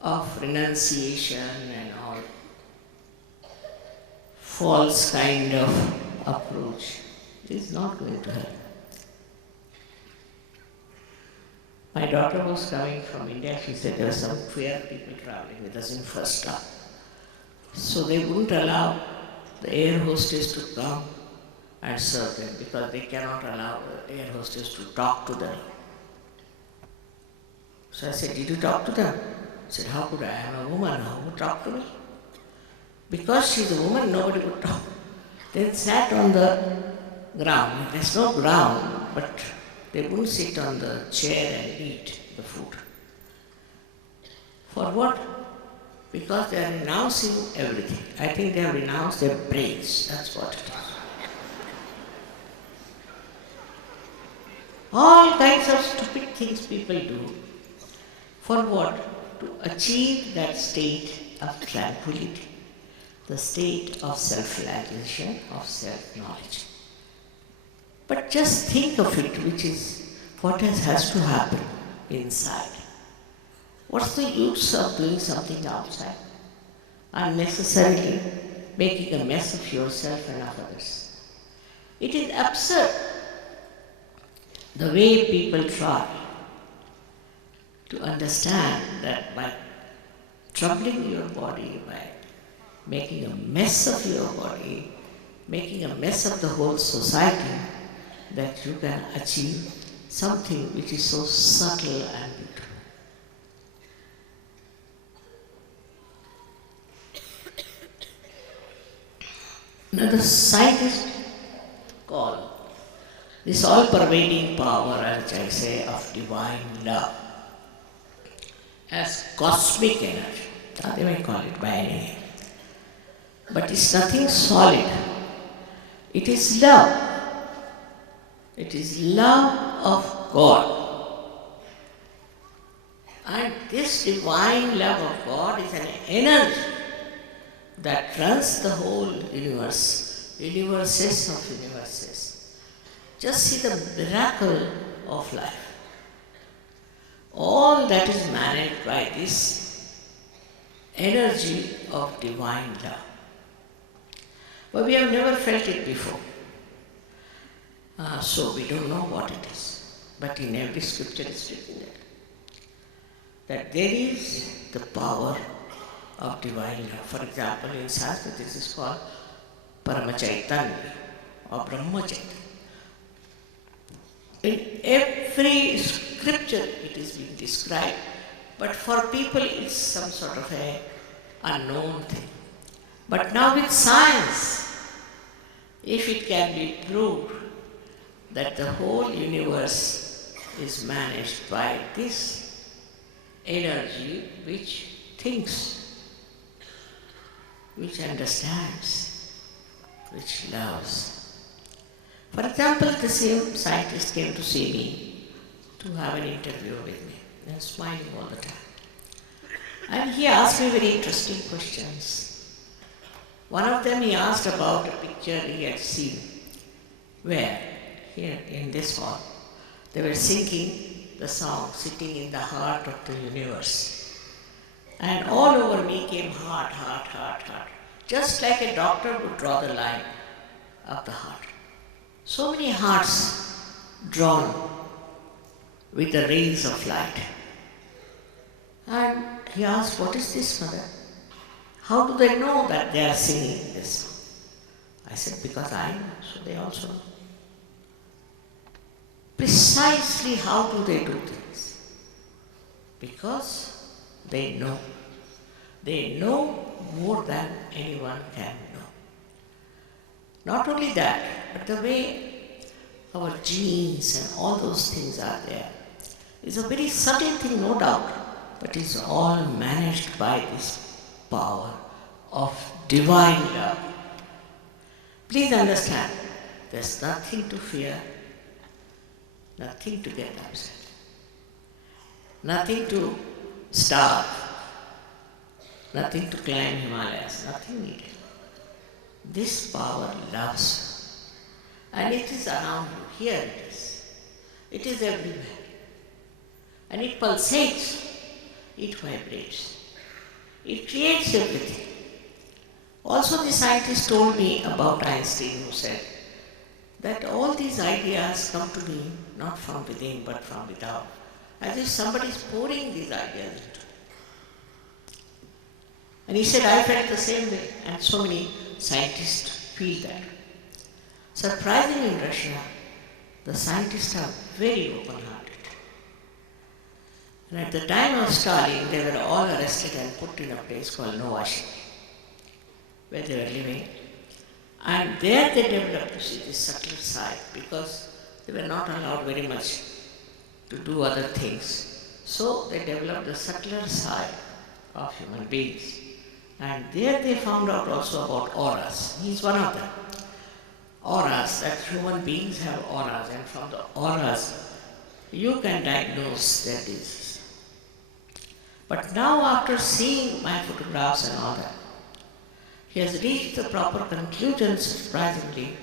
of renunciation and all, false kind of approach, is not going to help. My daughter was coming from India. She said there were some queer people traveling with us in first class. So they wouldn't allow the air hostess to come and serve them because they cannot allow the air hostess to talk to them. So I said, did you talk to them? I said, how could I? I am a woman. How would talk to me? Because she's a woman, nobody would talk. They sat on the ground. There's no ground, but they wouldn't sit on the chair and eat the food. For what? Because they are renouncing everything. I think they have renounced their brains. That's what it is. All kinds of stupid things people do. For what? To achieve that state of tranquility, the state of self-realization, of self-knowledge. But just think of it, which is what has to happen inside. What's the use of doing something outside? Unnecessarily making a mess of yourself and of others. It is absurd the way people try to understand that by troubling your body, by making a mess of your body, making a mess of the whole society, that you can achieve something which is so subtle and beautiful. Now the scientists call this all-pervading power, as I say, of divine love, as cosmic energy. Now they may call it by any name. But it's nothing solid. It is love. It is love of God. And this divine love of God is an energy that runs the whole universe, universes of universes. Just see the miracle of life. All that is managed by this energy of divine love. But we have never felt it before. So we don't know what it is. But in every scripture it is written that there is the power of divine love. For example, in Sanskrit this is called Paramachaitanya or Brahmachaitanya. In every scripture it is being described, but for people it's some sort of an unknown thing. But now with science, if it can be proved that the whole universe is managed by this energy which thinks, which understands, which loves. For example, the same scientist came to see me to have an interview with me. They were smiling all the time. And he asked me very interesting questions. One of them he asked about a picture he had seen, where, here in this hall, they were singing the song, Sitting in the Heart of the Universe. And all over me came heart, heart, heart, heart. Just like a doctor would draw the line of the heart. So many hearts drawn with the rays of light. And he asked, what is this, mother? How do they know that they are singing this song? I said, because I know, so they also know. Precisely how do they do things? Because they know. They know more than anyone can know. Not only that, but the way our genes and all those things are there is a very subtle thing, no doubt, but it's all managed by this power of divine love. Please understand, there's nothing to fear, nothing to get upset, nothing to starve, nothing to climb Himalayas, nothing needed. This power loves you. And it is around you. Here it is. It is everywhere. And it pulsates. It vibrates. It creates everything. Also the scientist told me about Einstein, who said that all these ideas come to me not from within but from without. As if somebody is pouring these ideas into me. And he said, I felt the same way. And so many scientists feel that. Surprisingly in Russia, the scientists are very open-hearted. And at the time of Stalin, they were all arrested and put in a place called Novosibirsk, where they were living. And there they developed, you see, this subtle side, because they were not allowed very much to do other things. So they developed the subtler side of human beings. And there they found out also about auras. He's one of them. Auras, that human beings have auras, and from the auras you can diagnose their disease. But now, after seeing my photographs and all that, he has reached the proper conclusions surprisingly,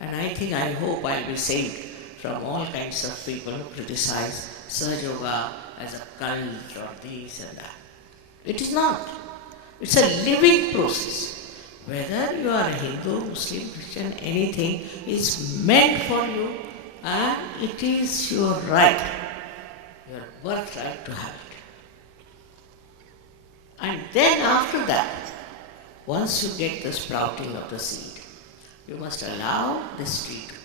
and I hope I'll be saved from all kinds of people who criticize Sahaja Yoga as a cult or this and that. It is not. It's a living process. Whether you are a Hindu, Muslim, Christian, anything is meant for you, and it is your right, your birthright to have it. And then after that, once you get the sprouting of the seed, you must allow this tree to grow.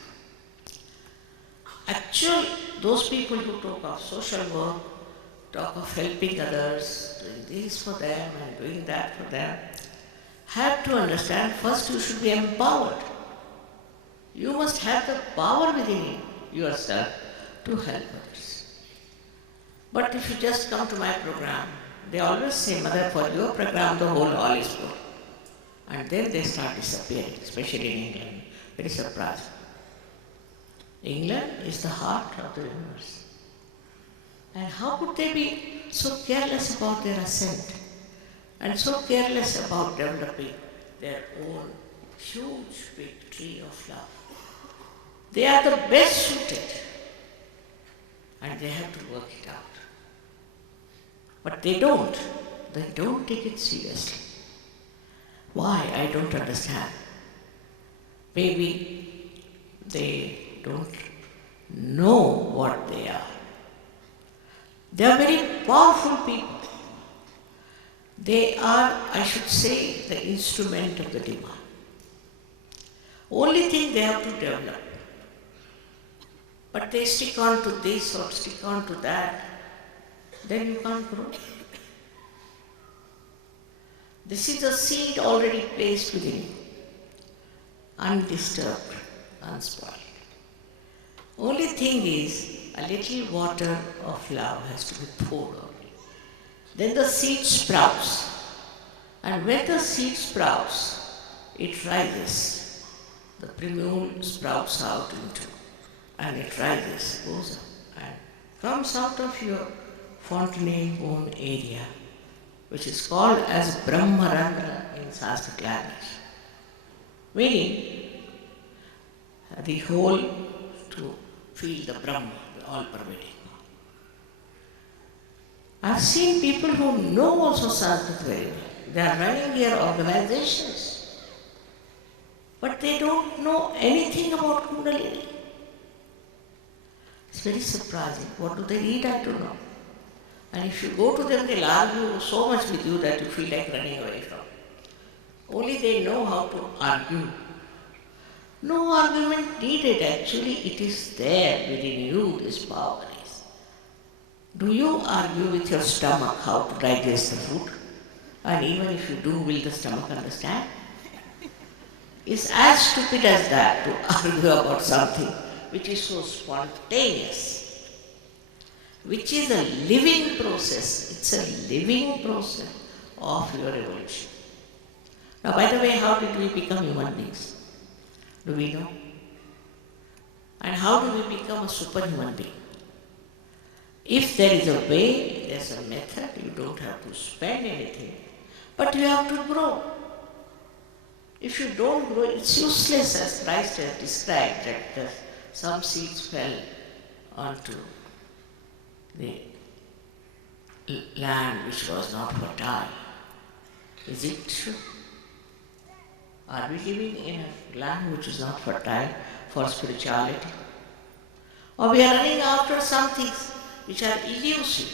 Actually, those people who talk of social work, talk of helping others, doing this for them and doing that for them, have to understand first you should be empowered. You must have the power within yourself to help others. But if you just come to my program, they always say, Mother, for your program the whole hall is full. And then they start disappearing, especially in England. Very surprising. England is the heart of the universe. And how could they be so careless about their ascent and so careless about developing their own huge big tree of love? They are the best suited, and they have to work it out. But they don't. They don't take it seriously. Why? I don't understand. Maybe they don't know what they are. They are very powerful people. They are, I should say, the instrument of the divine. Only thing they have to develop. But they stick on to this or stick on to that, then you can't grow. This is a seed already placed within you, undisturbed, unspoiled. Only thing is, a little water of love has to be poured on it. Then the seed sprouts. And when the seed sprouts, it rises. The primule sprouts out into, and it rises, goes up, and comes out of your fontanel bone area, which is called as Brahmarandra in Sanskrit language, meaning the whole to feel the Brahma, the all-pervading. I've seen people who know also Sanskrit very well. They are running their organizations, but they don't know anything about Kundalini. It's very surprising. What do they read? I don't know. And if you go to them, they'll argue so much with you that you feel like running away from it. Only they know how to argue. No argument needed. Actually, it is there within you, this power is. Do you argue with your stomach how to digest the food? And even if you do, will the stomach understand? It's as stupid as that to argue about something which is so spontaneous, which is a living process. It's a living process of your evolution. Now, by the way, how did we become human beings? Do we know? And how do we become a superhuman being? If there is a way, there's a method, you don't have to spend anything, but you have to grow. If you don't grow, it's useless, as Christ has described, that some seeds fell onto the land which was not fertile. Is it true? Are we living in a land which is not fertile for spirituality? Or we are running after some things which are elusive?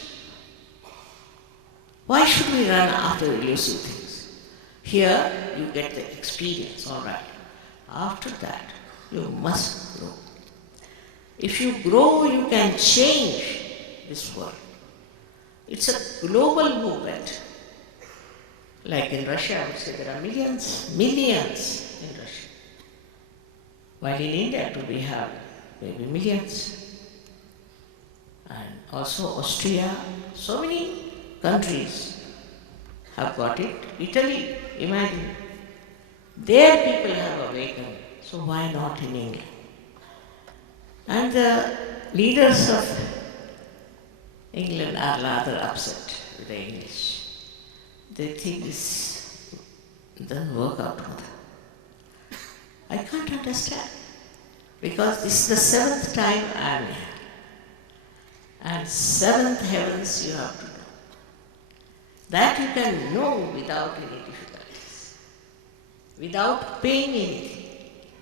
Why should we run after elusive things? Here you get the experience, all right. After that, you must grow. If you grow, you can change this world. It's a global movement. Like in Russia, I would say there are millions in Russia. While in India, too, we have maybe millions. And also Austria, so many countries have got it. Italy, imagine. Their people have awakened, so why not in England? And the leaders of England are rather upset with the English. They think this doesn't work out for them. I can't understand. Because this is the 7th time I am here. And 7th heavens you have to know. That you can know without any difficulties, without paying anything.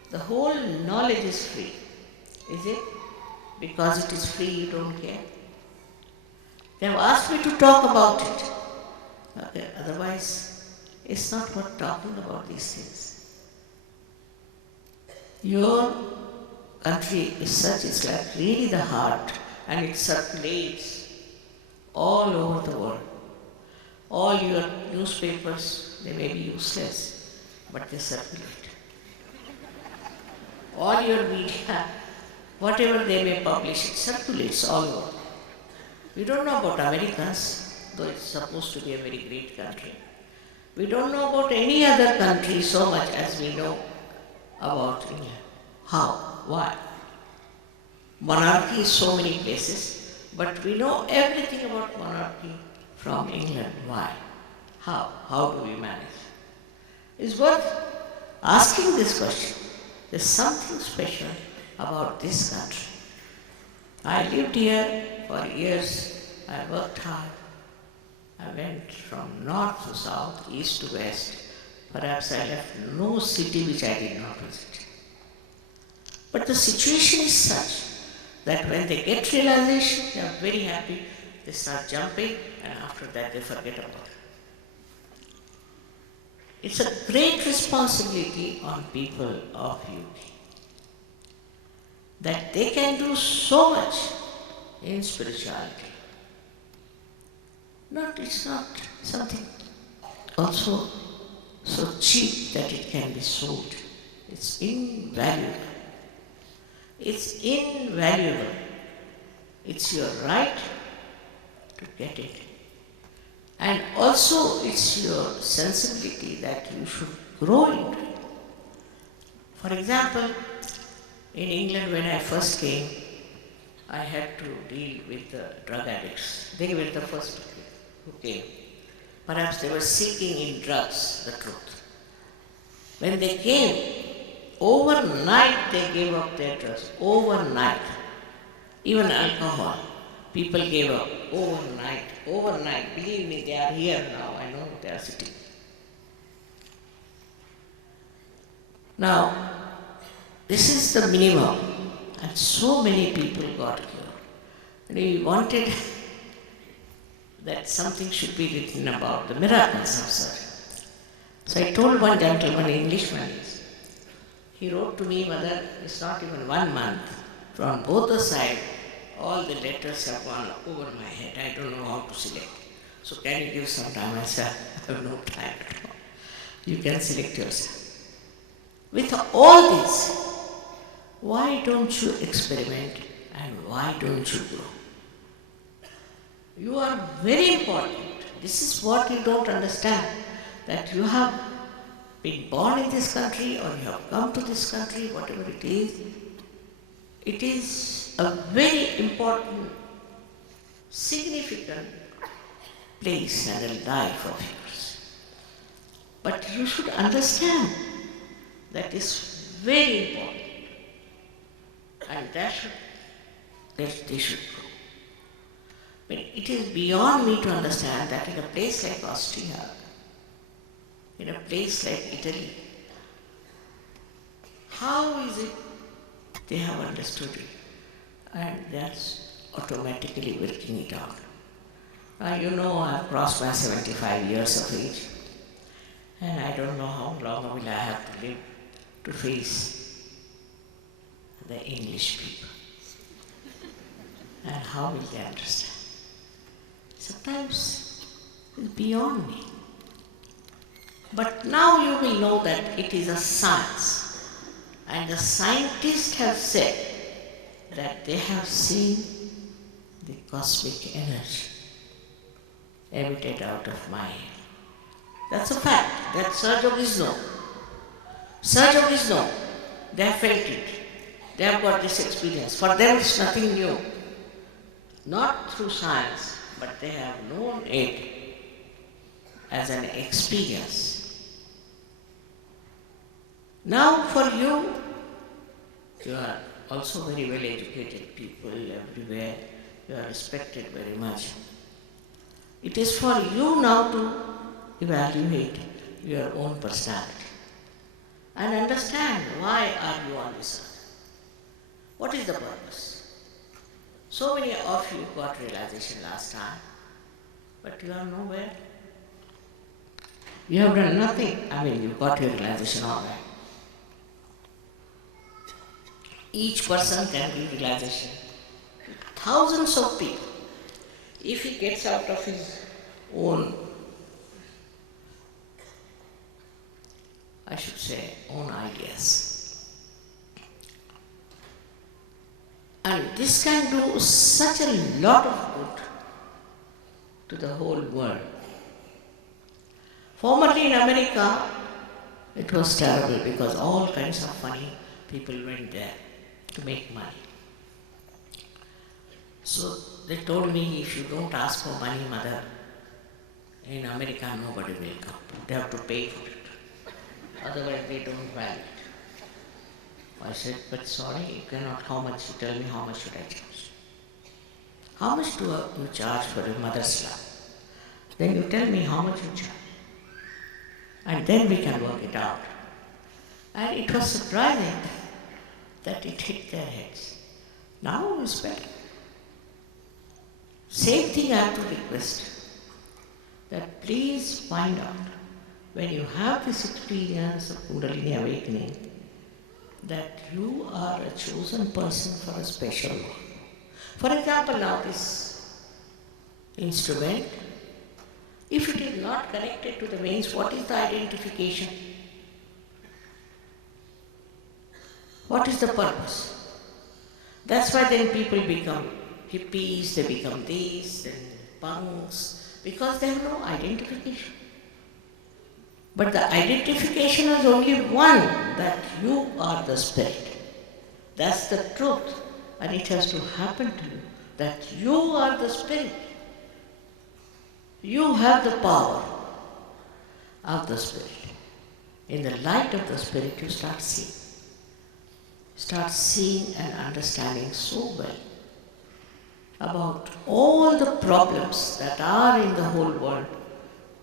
The whole knowledge is free. Is it? Because it is free, you don't care. They have asked me to talk about it. Okay, otherwise, it's not worth talking about these things. Your country is such, it's like really the heart, and it circulates all over the world. All your newspapers, they may be useless, but they circulate. All your media, whatever they may publish, it circulates all over. We don't know about Americans, though it's supposed to be a very great country. We don't know about any other country so much as we know about India. How? Why? Monarchy is so many places, but we know everything about monarchy from England. Why? How? How do we manage? It's worth asking this question. There's something special about this country. I lived here for years. I worked hard. I went from north to south, east to west. Perhaps I left no city which I did not visit. But the situation is such that when they get realization, they are very happy, they start jumping, and after that they forget about it. It's a great responsibility on people of UP that they can do so much in spirituality. It's not something also so cheap that it can be sold. It's invaluable. It's invaluable. It's your right to get it. And also it's your sensibility that you should grow into it. For example, in England when I first came, I had to deal with the drug addicts. They were the first who came. Perhaps they were seeking in drugs the truth. When they came, overnight they gave up their drugs. Overnight. Even alcohol. People gave up overnight. Overnight. Believe me, they are here now. I know they are sitting. Now, this is the minimum. And so many people got cured. And we wanted that something should be written about the miracles of surgery. So I told one gentleman, Englishman, he wrote to me, Mother, it's not even 1 month. From both the sides, all the letters have gone over my head. I don't know how to select. So can you give some time? I said, I have no time at all. You can select yourself. With all this, why don't you experiment and why don't you grow? You are very important. This is what you don't understand, that you have been born in this country or you have come to this country, whatever it is a very important, significant place and a life of yours. But you should understand that is very important. And they should grow. But it is beyond me to understand that in a place like Austria, in a place like Italy, how is it they have understood it? And that's automatically working it out. You know, I've crossed my 75 years of age, and I don't know how long will I have to live to face the English people. And how will they understand? Sometimes it's beyond me. But now you will know that it is a science. And the scientists have said that they have seen the cosmic energy emitted out of my head. That's a fact. That's surgeons know. Surgeons know. They have felt it. They have got this experience. For them it's nothing new. not through science, but they have known it as an experience. Now for you, you are also very well educated people everywhere, you are respected very much. It is for you now to evaluate your own personality and understand why are you on this earth. What is the purpose? So many of you got realization last time, but you are nowhere. You have done nothing. I mean, you got your realization all right. Each person can give realization. Thousands of people. If he gets out of his own, I should say, own ideas. And this can do such a lot of good to the whole world. Formerly in America, it was terrible because all kinds of funny people went there to make money. So they told me, if you don't ask for money, mother, in America nobody will come. They have to pay for it. Otherwise they don't value it. I said, but sorry, you cannot, how much? You tell me how much should I charge? How much do you charge for your mother's love? Then you tell me how much you charge. And then we can work it out. And it was surprising that it hit their heads. Now it's better. Same thing I have to request, that please find out, when you have this experience of Kundalini awakening, that you are a chosen person for a special work. For example, now this instrument, if it is not connected to the veins, what is the identification? What is the purpose? That's why then people become hippies, they become these, then punks, because they have no identification. But the identification is only one, that you are the spirit. That's the truth, and it has to happen to you, that you are the spirit. You have the power of the spirit. In the light of the spirit, you start seeing. Start seeing and understanding so well about all the problems that are in the whole world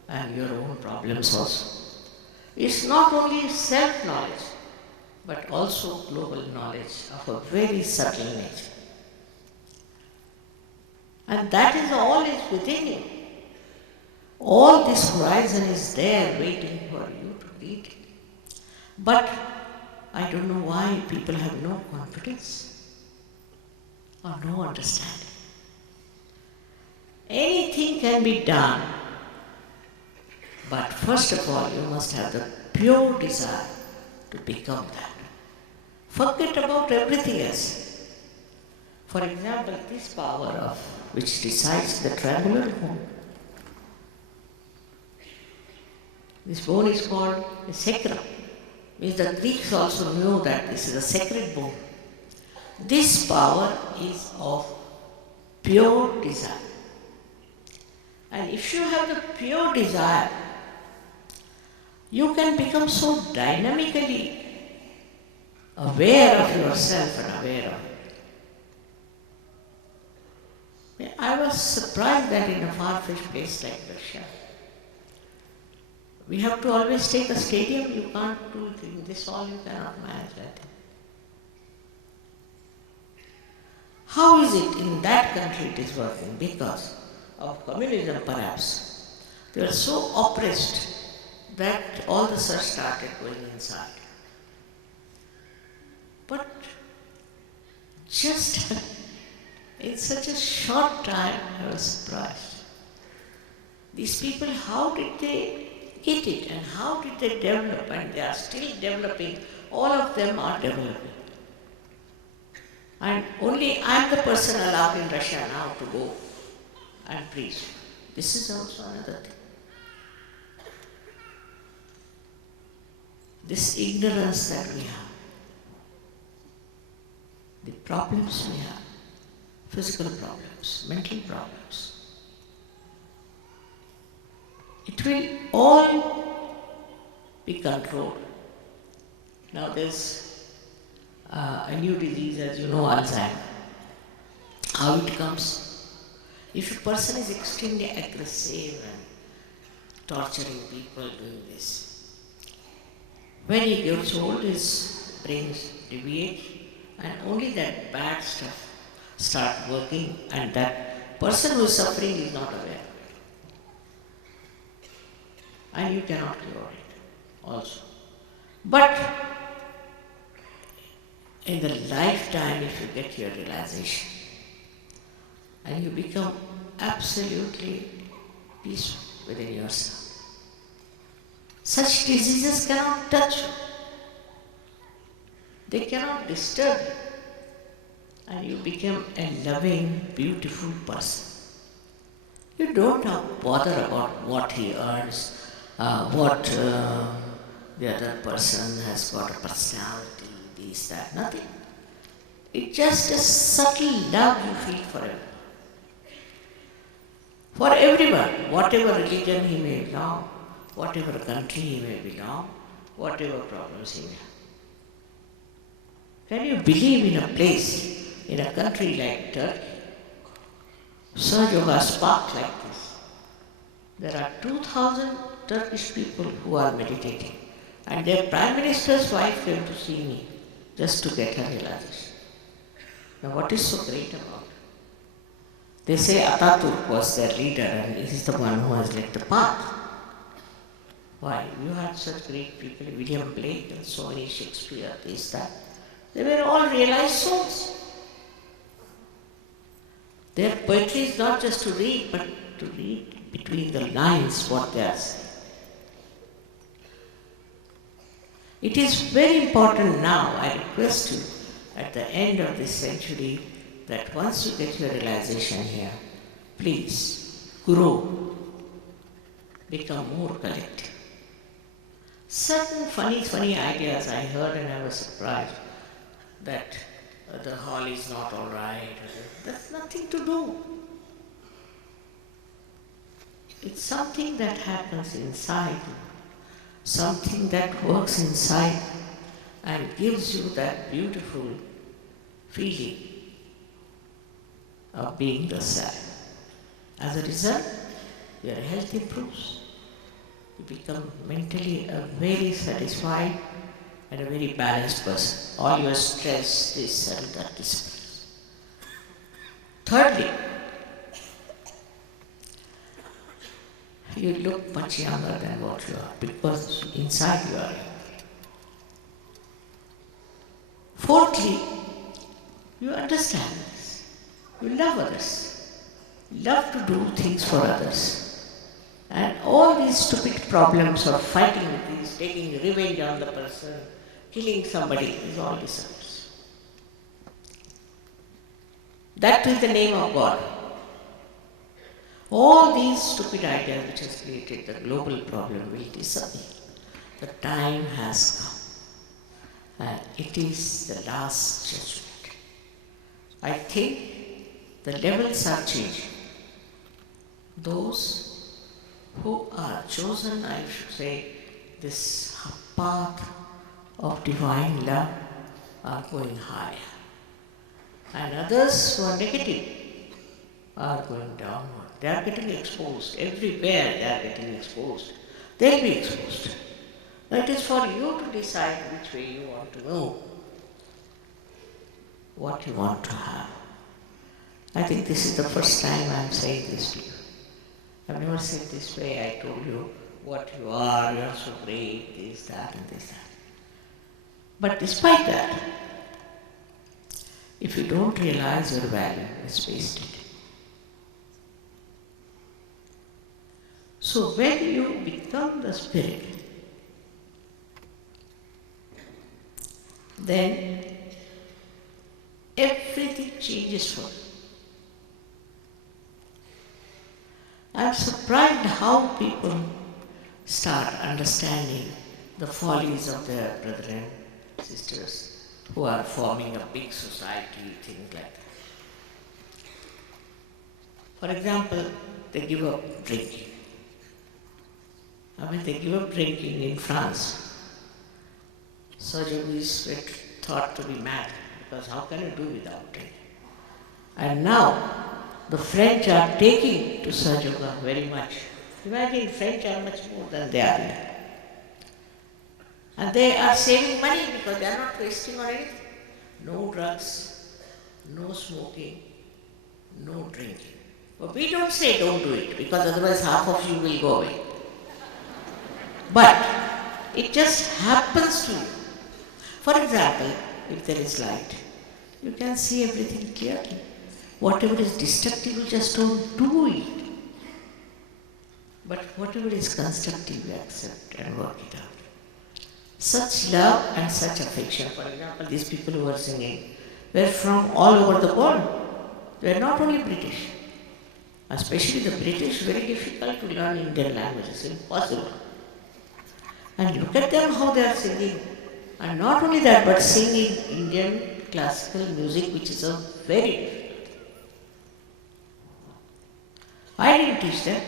and your own problems also. It's not only self-knowledge, but also global knowledge of a very subtle nature. And that is all is within you. All this horizon is there waiting for you to read it. But I don't know why people have no confidence or no understanding. Anything can be done, but first of all you must have the pure desire to become that. Forget about everything else. For example, this power of which decides the triangular bone. This bone is called the sacrum. Means the Greeks also knew that this is a sacred bone. This power is of pure desire. And if you have the pure desire, you can become so dynamically aware of yourself and aware of it. I was surprised that in a far-fetched place like Russia, we have to always take a stadium. You can't do it in this hall, you cannot manage that. How is it in that country it is working? Because of communism perhaps. They were so oppressed that all the search started going inside. But just in such a short time I was surprised. These people, how did they get it and how did they develop, and they are still developing, all of them are developing. And only I am the person allowed in Russia now to go and preach. This is also another thing. This ignorance that we have, the problems we have, physical problems, mental problems. It will all be controlled. Now there's a new disease, as you know, Alzheimer. How it comes? If a person is extremely aggressive and torturing people doing this, when he gets old, his brain deviates and only that bad stuff start working, and that person who is suffering is not aware. And you cannot cure it also. But in the lifetime, if you get your realization and you become absolutely peaceful within yourself, such diseases cannot touch you. They cannot disturb you. And you become a loving, beautiful person. You don't have to bother about what he earns, what the other person has got a personality, this, that, nothing. It's just a subtle love you feel for everyone. For everyone, whatever religion he may belong, whatever country he may belong, whatever problems he may have. Can you believe in a place, in a country like Turkey, Surge Yoga spark like this? There are 2,000 Turkish people who are meditating, and their Prime Minister's wife came to see me just to get her realization. Now what is so great about it? They say Ataturk was their leader and he is the one who has led the path. Why? You had such great people, William Blake and so many, Shakespeare, this, that. They were all realized souls. Their poetry is not just to read, but to read between the lines what they are saying. It is very important now, I request you, at the end of this century, that once you get your realization here, please grow, become more collective. Certain funny ideas I heard and I was surprised that the hall is not all right. That's nothing to do. It's something that happens inside, something that works inside and gives you that beautiful feeling of being the self. As a result, your health improves. You become mentally a very satisfied and a very balanced person. All your stress, this and that disappears. Thirdly, you look much younger than what you are because inside you are young. Fourthly, you understand this. You love others. You love to do things for others. And all these stupid problems of fighting with these, taking revenge on the person, killing somebody, is all disappears. That is the name of God. All these stupid ideas which has created the global problem will disappear. The time has come. And it is the last judgment. I think the levels are changing. Those who are chosen, I should say, this path of divine love are going higher. And others who are negative are going downward. They are getting exposed. Everywhere they are getting exposed. They'll be exposed. Now it is for you to decide which way you want to go, what you want to have. I think this is the first time I am saying this to you. I've never said this way. I told you what you are so great, this, that, and this, that. But despite that, if you don't realize your value, it's wasted. So when you become the spirit, then everything changes for you. I'm surprised how people start understanding the follies of their brethren, sisters, who are forming a big society, things like that. For example, they give up drinking. When they give up drinking in France, surgeons were thought to be mad because how can you do without drinking? And now the French are taking to Sir Yoga very much. Imagine French are much more than they are here. And they are saving money because they are not wasting on anything. No drugs, no smoking, no drinking. But we don't say don't do it because otherwise half of you will go away. But it just happens to you. For example, if there is light, you can see everything clearly. Whatever is destructive, you just don't do it. But whatever is constructive, you accept and work it out. Such love and such affection. For example, these people who were singing were from all over the world. They were not only British. Especially the British, very difficult to learn Indian languages, impossible. And look at them how they are singing. And not only that, but singing Indian classical music, which is a very difficult. I didn't teach them.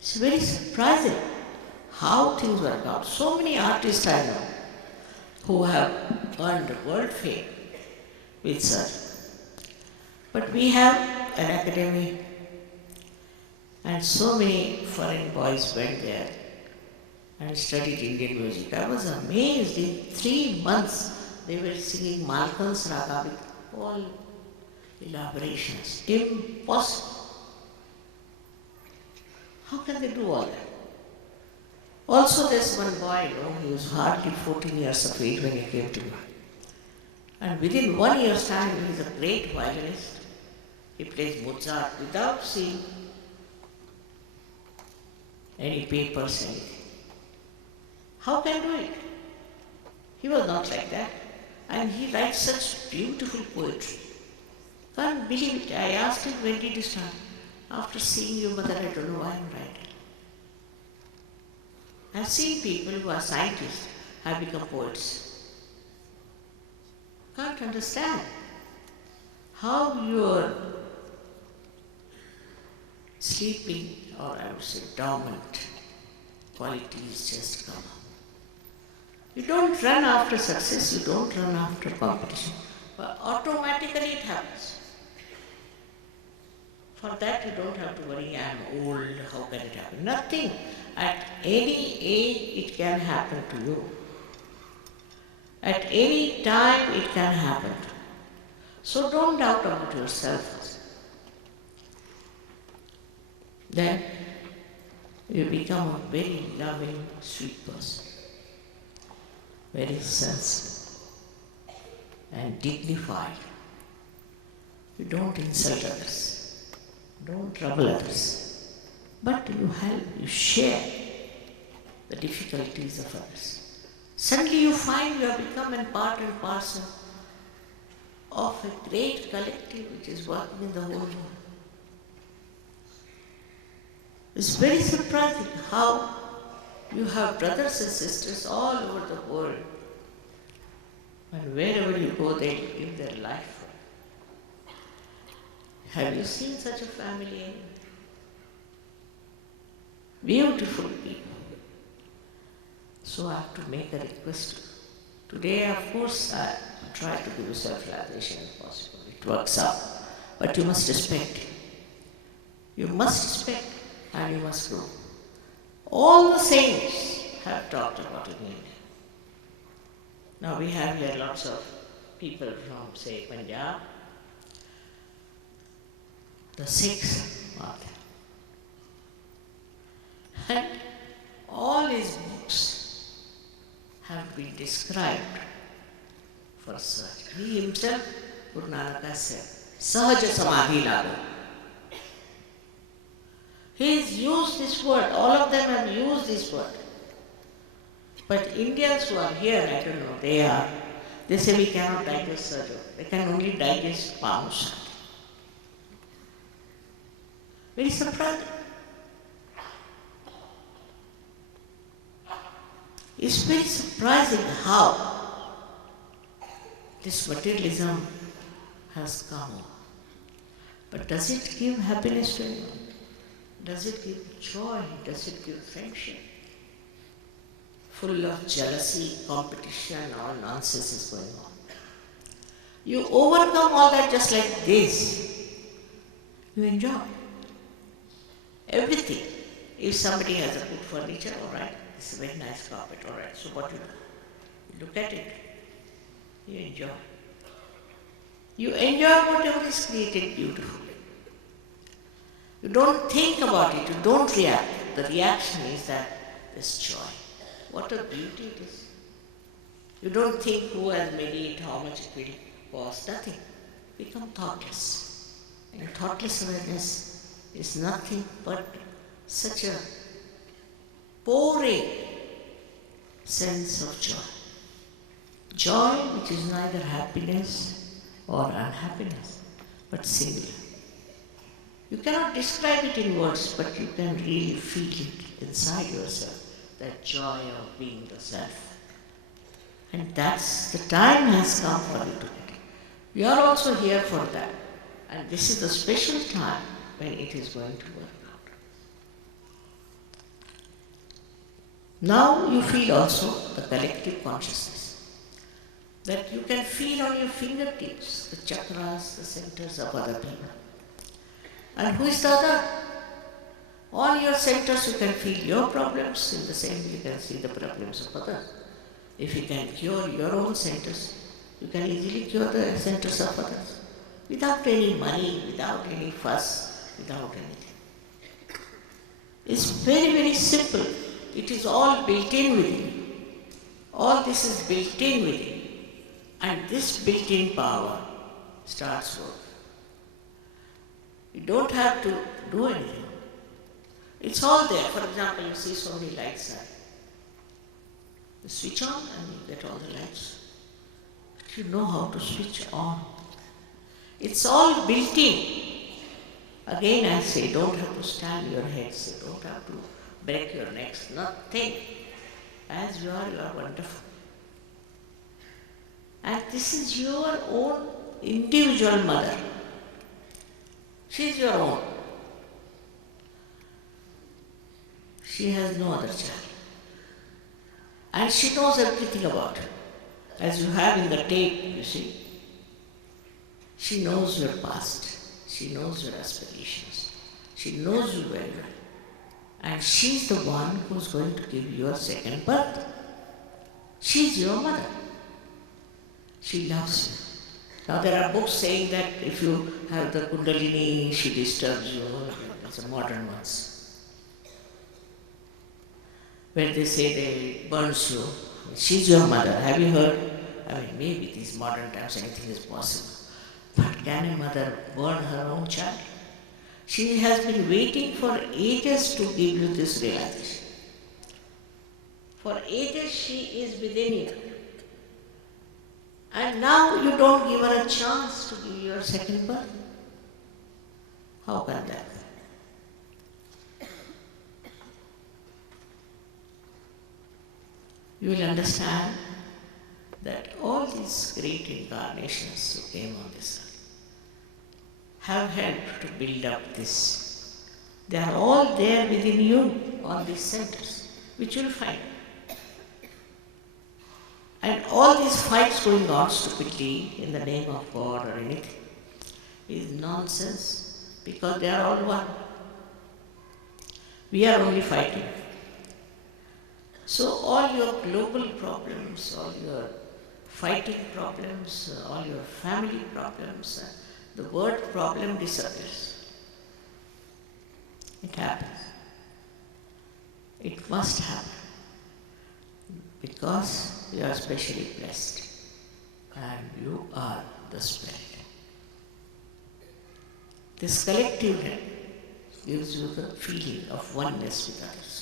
It's very surprising how things work out. So many artists I know who have earned world fame with such. But we have an academy and so many foreign boys went there and studied Indian music. I was amazed. In 3 months they were singing Malkans Raga with all elaborations. Impossible. How can they do all that? Also there's one boy, he was hardly 14 years of age when he came to me. And within 1 year's time he is a great violinist. He plays Mozart without seeing any papers, anything. How can do it? He was not like that. And he writes such beautiful poetry. Can't believe it. I asked him, when did you start? After seeing your mother, I don't know why I'm writing. I've seen people who are scientists have become poets. Can't understand how your sleeping, or I would say dormant, qualities just come up. You don't run after success, you don't run after competition, but automatically it happens. For that you don't have to worry, I'm old, how can it happen? Nothing. At any age it can happen to you. At any time it can happen. So don't doubt about yourself. Then you become a very loving, sweet person. Very sensible and dignified. You don't insult others. Don't trouble others, but you help, you share the difficulties of others. Suddenly you find you have become a part and parcel of a great collective which is working in the whole world. It's very surprising how you have brothers and sisters all over the world, and wherever you go they give their life. Have you seen such a family? Beautiful people. So I have to make a request. Today, of course, I try to do self-realization if possible. It works out. But you must respect. You must respect and you must grow. All the saints have talked about it in India. Now we have here lots of people from, say, Punjab. The Sikhs are there. And all his books have been described for such. He himself, Guru Nanak has said, Sahaja Samadhi Lago. He has used this word, all of them have used this word. But Indians who are here, I don't know, they say we cannot digest Sahaja. They can only digest Pamusha. Very surprising. It's very surprising how this materialism has come. But does it give happiness to anyone? Does it give joy? Does it give friendship? Full of jealousy, competition, all nonsense is going on. You overcome all that just like this. You enjoy everything. If somebody has a good furniture, all right, it's a very nice carpet, all right, so what you do? You look at it, you enjoy. You enjoy whatever is created beautifully. You don't think about it, you don't react. The reaction is that there's joy. What a beauty it is. You don't think who has made it, how much it will cost, nothing. Become thoughtless. And thoughtless awareness is nothing but such a pouring sense of joy. Joy which is neither happiness or unhappiness, but singular. You cannot describe it in words, but you can really feel it inside yourself, that joy of being the self. And that's the time has come for you to get it. We are also here for that. And this is the special time when it is going to work out. Now you feel also the collective consciousness, that you can feel on your fingertips the chakras, the centers of other people. And who is the other? On your centers you can feel your problems, in the same way you can see the problems of others. If you can cure your own centers, you can easily cure the centers of others. Without any money, without any fuss, without anything. It's very, very simple. It is all built in within. All this is built in within. And this built-in power starts work. You don't have to do anything. It's all there. For example, you see so many lights there. You switch on and you get all the lights. But you know how to switch on. It's all built in. Again I say, don't have to stand your heads, don't have to break your necks, nothing. As you are wonderful. And this is your own individual mother. She is your own. She has no other child. And she knows everything about you. As you have in the tape, you see. She knows your past. She knows your aspirations. She knows you very well. And she's the one who's going to give you a second birth. She's your mother. She loves you. Now there are books saying that if you have the Kundalini, she disturbs you. It's a modern ones. Where they say they burns you. She's your mother. Have you heard? I mean, maybe these modern times anything is possible. But can a mother burn her own child? She has been waiting for ages to give you this realization. For ages she is within you. And now you don't give her a chance to give you your second birth. How can that be? You will understand that all these great incarnations who came on this earth have helped to build up this. They are all there within you, all these centers, which you will find. And all these fights going on stupidly in the name of God or anything is nonsense, because they are all one. We are only fighting. So all your global problems, all your fighting problems, all your family problems, the word problem disappears. It happens. It must happen. Because you are specially blessed. And you are the Spirit. This collectiveness gives you the feeling of oneness with others.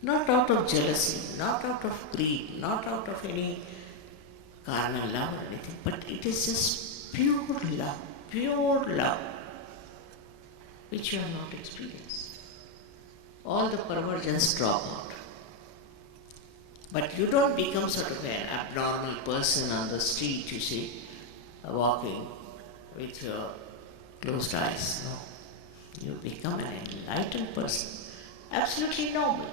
Not out of jealousy, not out of greed, not out of any carnal love or anything, but it is just pure love, which you have not experienced. All the perversions drop out. But you don't become sort of an abnormal person on the street, you see, walking with your closed eyes. No. You become an enlightened person. Absolutely normal.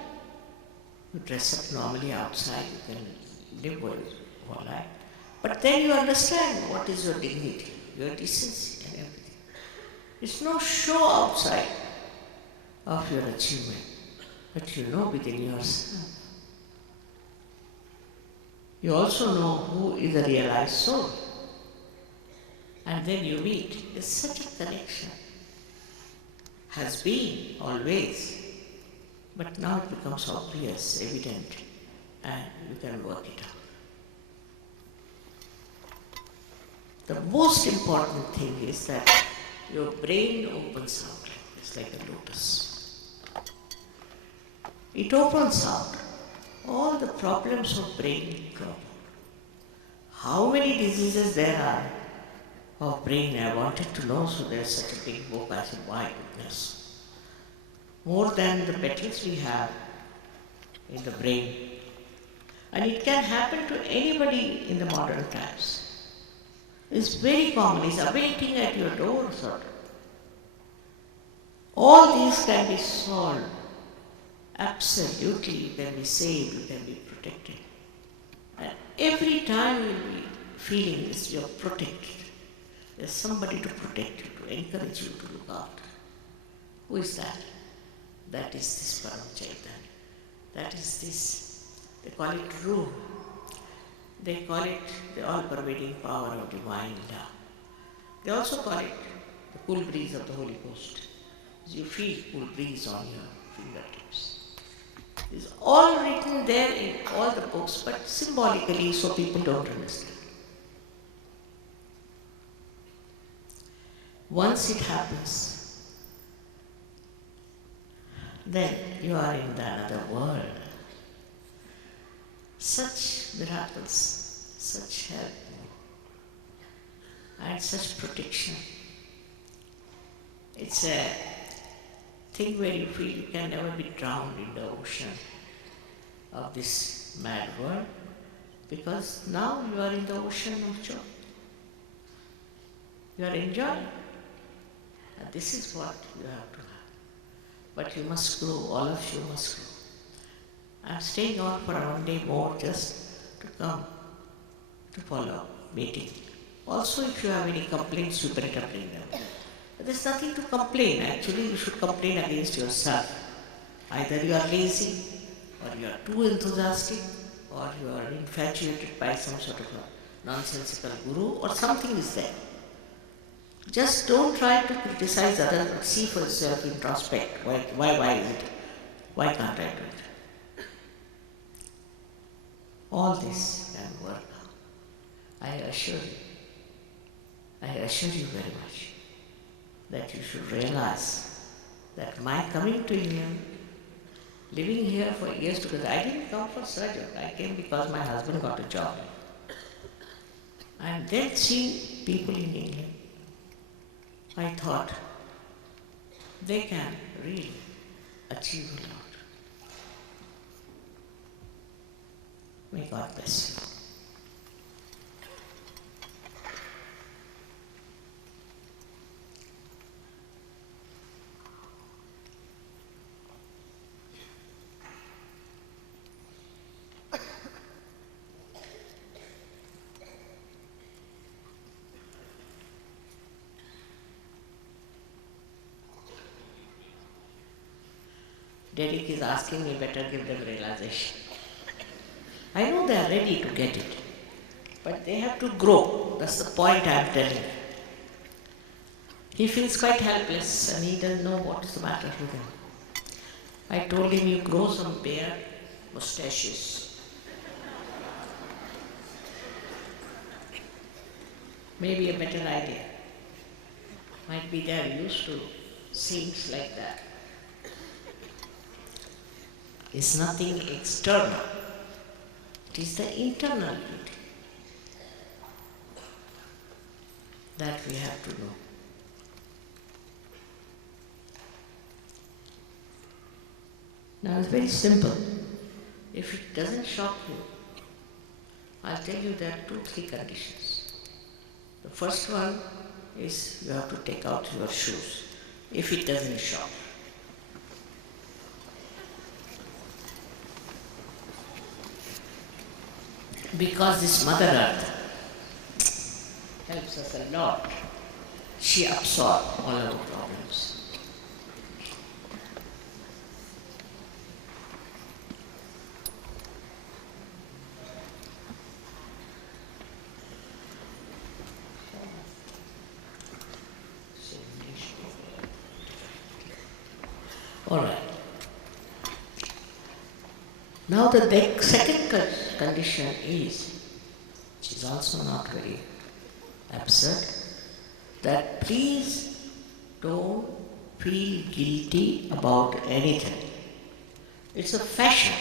You dress up normally outside, you can live with all right. But then you understand what is your dignity, your decency and everything. It's no show outside of your achievement, but you know within yourself. You also know who is a realized soul. And then you meet. There's such a connection. Has been always. But now it becomes obvious, evident, and you can work it out. The most important thing is that your brain opens out like this, like a lotus. It opens out. All the problems of brain drop out. How many diseases there are of brain? I wanted to know, so there's such a big book. I said, my goodness. More than the petals we have in the brain. And it can happen to anybody in the modern times. It's very common. It's awaiting at your door, sort of. All these can be solved. Absolutely, you can be saved, you can be protected. And every time you will be feeling this, you're protected. There's somebody to protect you, to encourage you to look after. Who is that? That is this Param Chaitanya. That is this. They call it Ruh. They call it the all-pervading power of divine love. They also call it the cool breeze of the Holy Ghost. You feel cool breeze on your fingertips. It's all written there in all the books, but symbolically so people don't understand. Once it happens, then you are in another world. Such miracles, such help, and such protection. It's a thing where you feel you can never be drowned in the ocean of this mad world, because now you are in the ocean of joy. You are enjoying. And this is what you have to have. But you must grow, all of you must grow. I'm staying on for one day more just to come to follow meeting. Also, if you have any complaints, you better bring them. There's nothing to complain. Actually, you should complain against yourself. Either you are lazy, or you are too enthusiastic, or you are infatuated by some sort of a nonsensical guru, or something is there. Just don't try to criticize others, but see for yourself, introspect. Why is it? Why can't I do it? All this can work out. I assure you very much, that you should realize that my coming to England, living here for years, because I didn't come for surgery, I came because my husband got a job. And then seeing people in England, I thought they can really achieve a lot. May God bless you. Derek is asking me better give them realization. I know they are ready to get it, but they have to grow. That's the point I am telling you. He feels quite helpless and he doesn't know what is the matter with him. I told him, you grow some beard, mustaches. Maybe a better idea. Might be they are used to things like that. It's nothing external. It is the internal beauty that we have to know. Now it's very simple. If it doesn't shock you, I'll tell you there are 2-3 conditions. The first one, is you have to take out your shoes if it doesn't shock. Because this Mother Earth helps us a lot. She absorbs all our problems. All right. Now the second condition is, which is also not very absurd, that please don't feel guilty about anything. It's a fashion.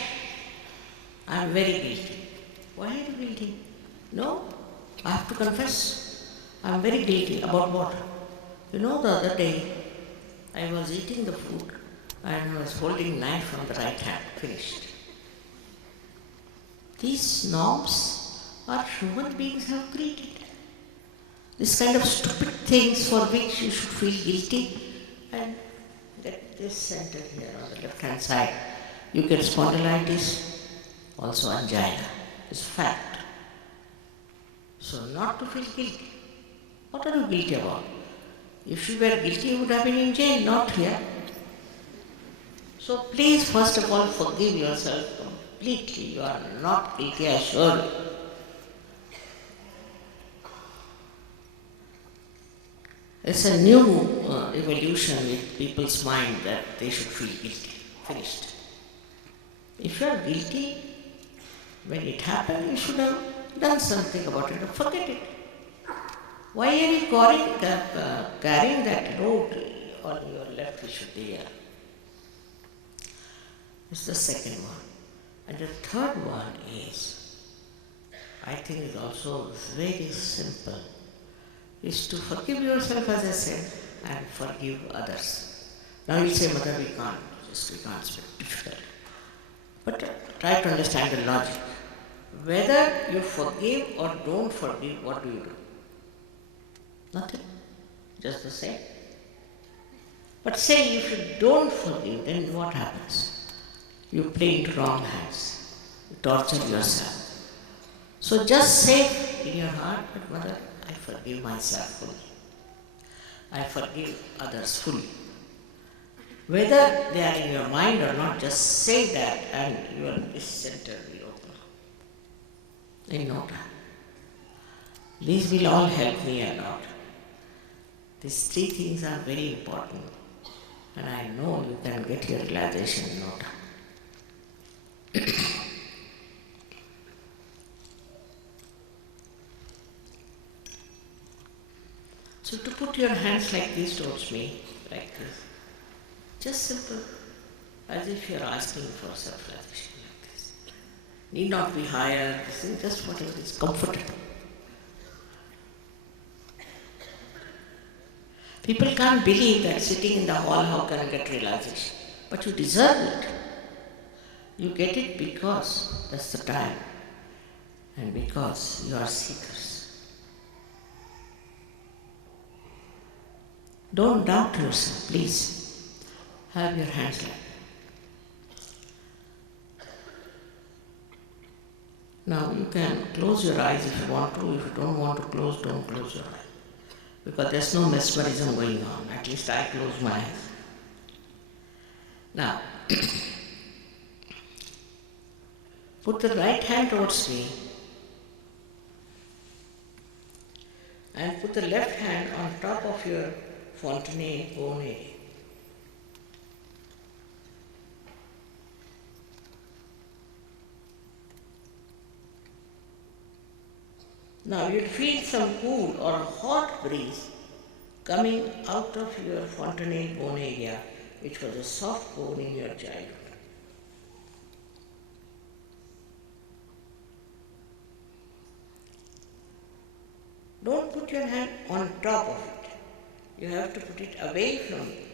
I'm very guilty. Why are you guilty? No, I have to confess. I'm very guilty about what? You know, the other day I was eating the food and I was holding knife on the right hand, finished. These norms are human beings have created. This kind of stupid things for which you should feel guilty, and get this center here on the left hand side. You get spondylitis, also angina. It's fact. So not to feel guilty. What are you guilty about? If you were guilty, you would have been in jail, not here. So please, first of all, forgive yourself completely. You are not guilty, I assure you. It's a new evolution in people's mind that they should feel guilty. Finished. If you are guilty, when it happened, you should have done something about it. Forget it. Why are you carrying that load on your left Vishuddhiya? It's the second one. And the third one is, I think is also very simple, is to forgive yourself, as I said, and forgive others. Now you say, Mother, we can't speak difficult. But try to understand the logic. Whether you forgive or don't forgive, what do you do? Nothing. Just the same. But say if you don't forgive, then what happens? You play into wrong hands. You torture yourself. So just say in your heart, but Mother, I forgive myself fully. I forgive others fully. Whether they are in your mind or not, just say that and this center will open up in no time. These will all help me a lot. These three things are very important, and I know you can get your realization in no time. So to put your hands like this towards me, like this, just simple, as if you are asking for self-realization like this. Need not be higher, just whatever is comfortable. People can't believe that sitting in the hall, how can I get realization? But you deserve it. You get it because that's the time, and because you are seekers. Don't doubt yourself, please. Have your hands like that. Now you can close your eyes if you want to. If you don't want to close, don't close your eyes. Because there's no mesmerism going on. At least I close my eyes. Now, put the right hand towards me and put the left hand on top of your fontanelle bone area. Now you'll feel some cool or hot breeze coming out of your fontanelle bone area, which was a soft bone in your childhood. Don't put your hand on top of it. You have to put it away from you,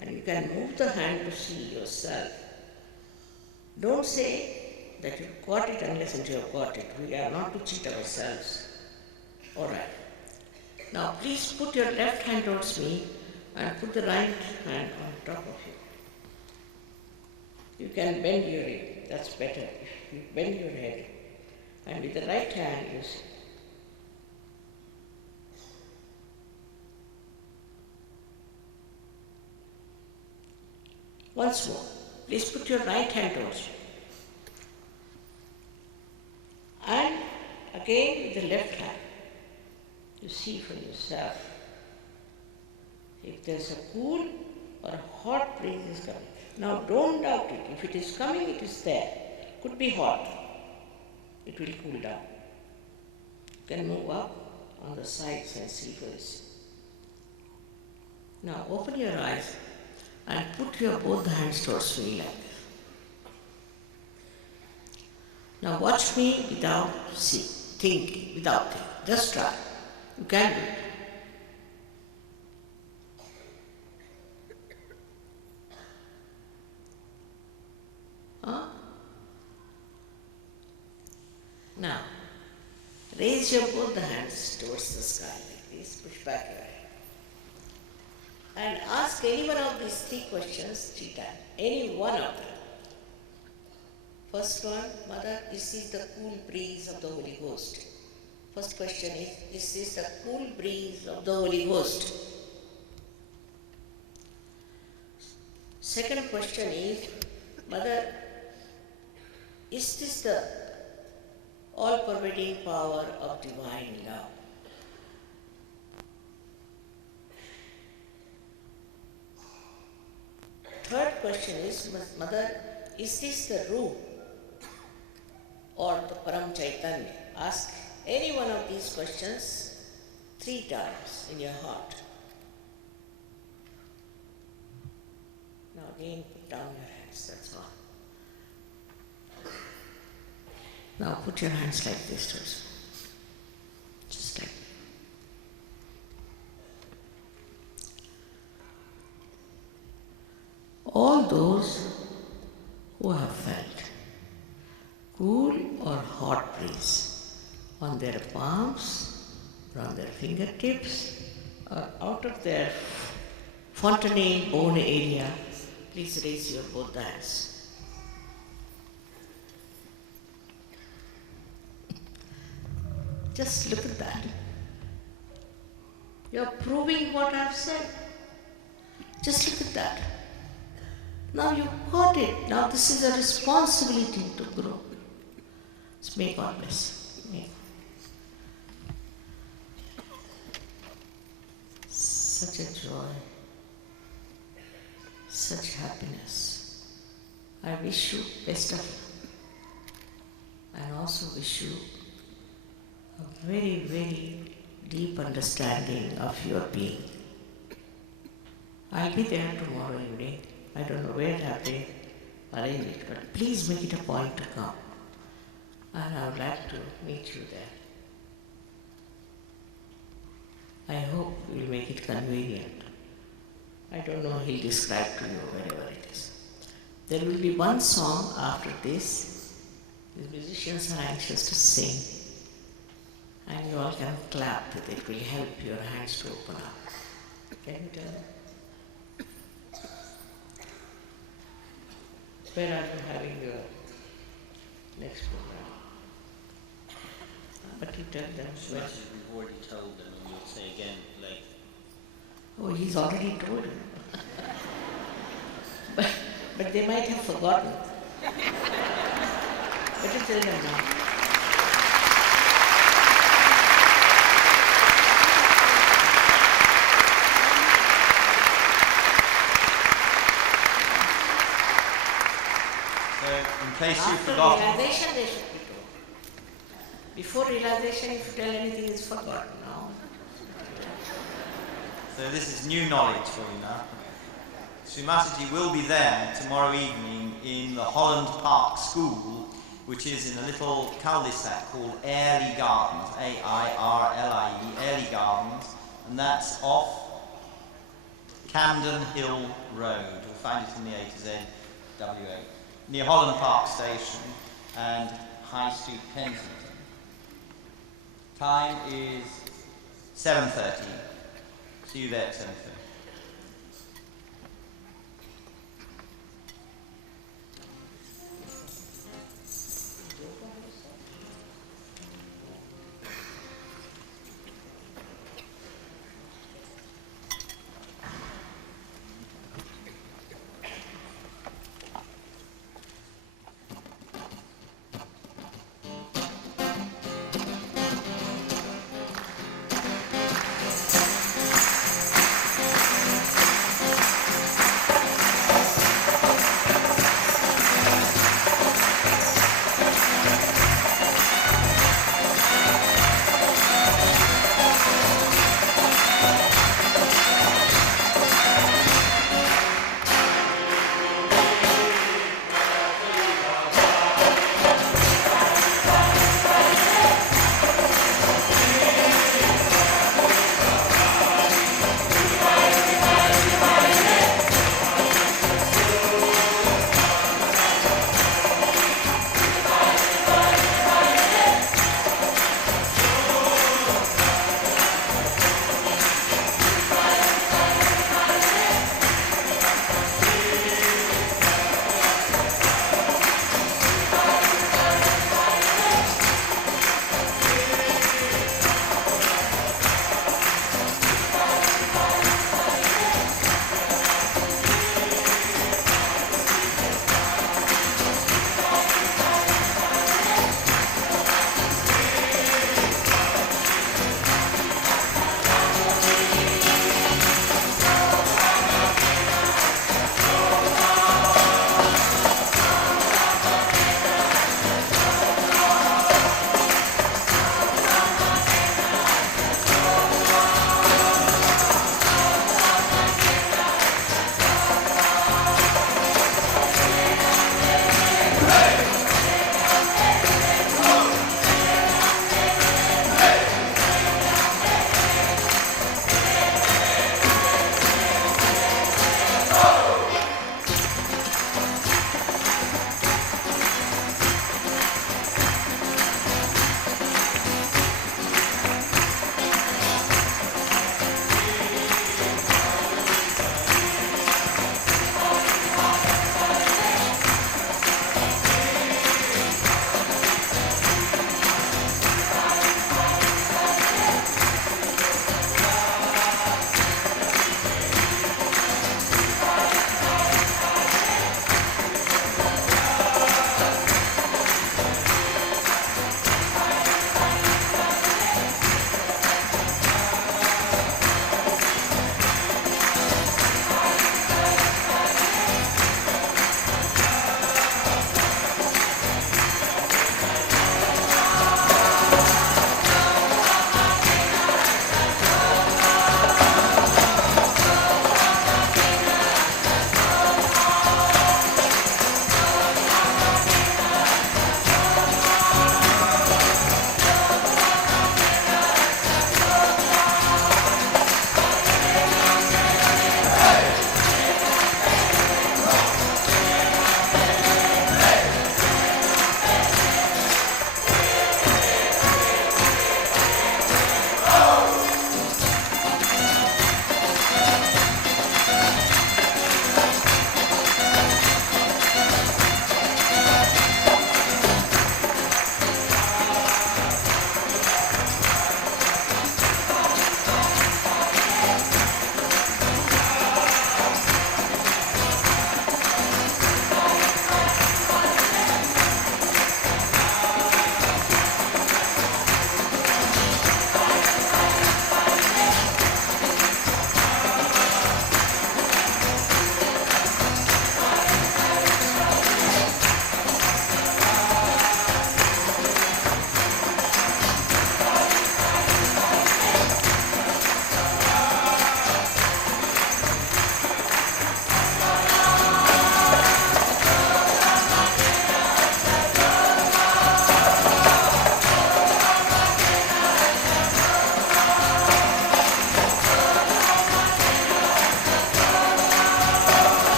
and you can move the hand to see yourself. Don't say that you've got it unless you have got it. We are not to cheat ourselves. All right. Now please put your left hand towards me and put the right hand on top of you. You can bend your head, that's better. You bend your head and with the right hand you see. Once more, please put your right hand towards you. And again with the left hand, you see for yourself if there's a cool or a hot breeze is coming. Now don't doubt it. If it is coming, it is there. Could be hot. It will cool down. You can move up on the sides and see for yourself. Now open your eyes and put your both hands towards me like this. Now watch me without thinking, without thinking. Just try. You can do it. Huh? Now, raise your both the hands towards the sky like this, push back your head. And ask any one of these three questions 3 times, any one of them. First one, Mother, is this the cool breeze of the Holy Ghost? First question is this the cool breeze of the Holy Ghost? Second question is, Mother, is this the all-pervading power of divine love? Third question is, Mother, is this the root or the Param Chaitanya? Ask any one of these questions 3 times in your heart. Now again, put down your hands, that's all. Now put your hands like this towards me. Just like that. All those who have felt cool or hot breeze on their palms, or on their fingertips, or out of their fontanelle bone area, please raise your both hands. Just look at that. You're proving what I've said. Just look at that. Now you got it. Now this is a responsibility to grow. So may God bless you. May. Such a joy. Such happiness. I wish you best of luck. And also wish you a very, very deep understanding of your being. I'll be there tomorrow evening. I don't know where have they arranged it, but please make it a point to come. And I would like to meet you there. I hope you'll make it convenient. I don't know, he'll describe to you wherever it is. There will be one song after this. The musicians are anxious to sing. And you all can clap with it. It will help your hands to open up. Can you tell them? Where are you having your next program? But you tell them where. We've already told them, and we'll say again later. Oh, he's already told them. but they might have forgotten. But you tell them now. In case you've After forgotten. realization, they should be told. Before realization, if you tell anything, it's forgotten. No. So this is new knowledge for you now. Sri Mataji will be there tomorrow evening in the Holland Park School, which is in a little cul-de-sac called Airlie Gardens, A-I-R-L-I-E, Airlie Gardens, and that's off Camden Hill Road. You'll find it in the A to Z WA, near Holland Park Station and High Street, Kensington. Time is 7:30. See you there at 7:30.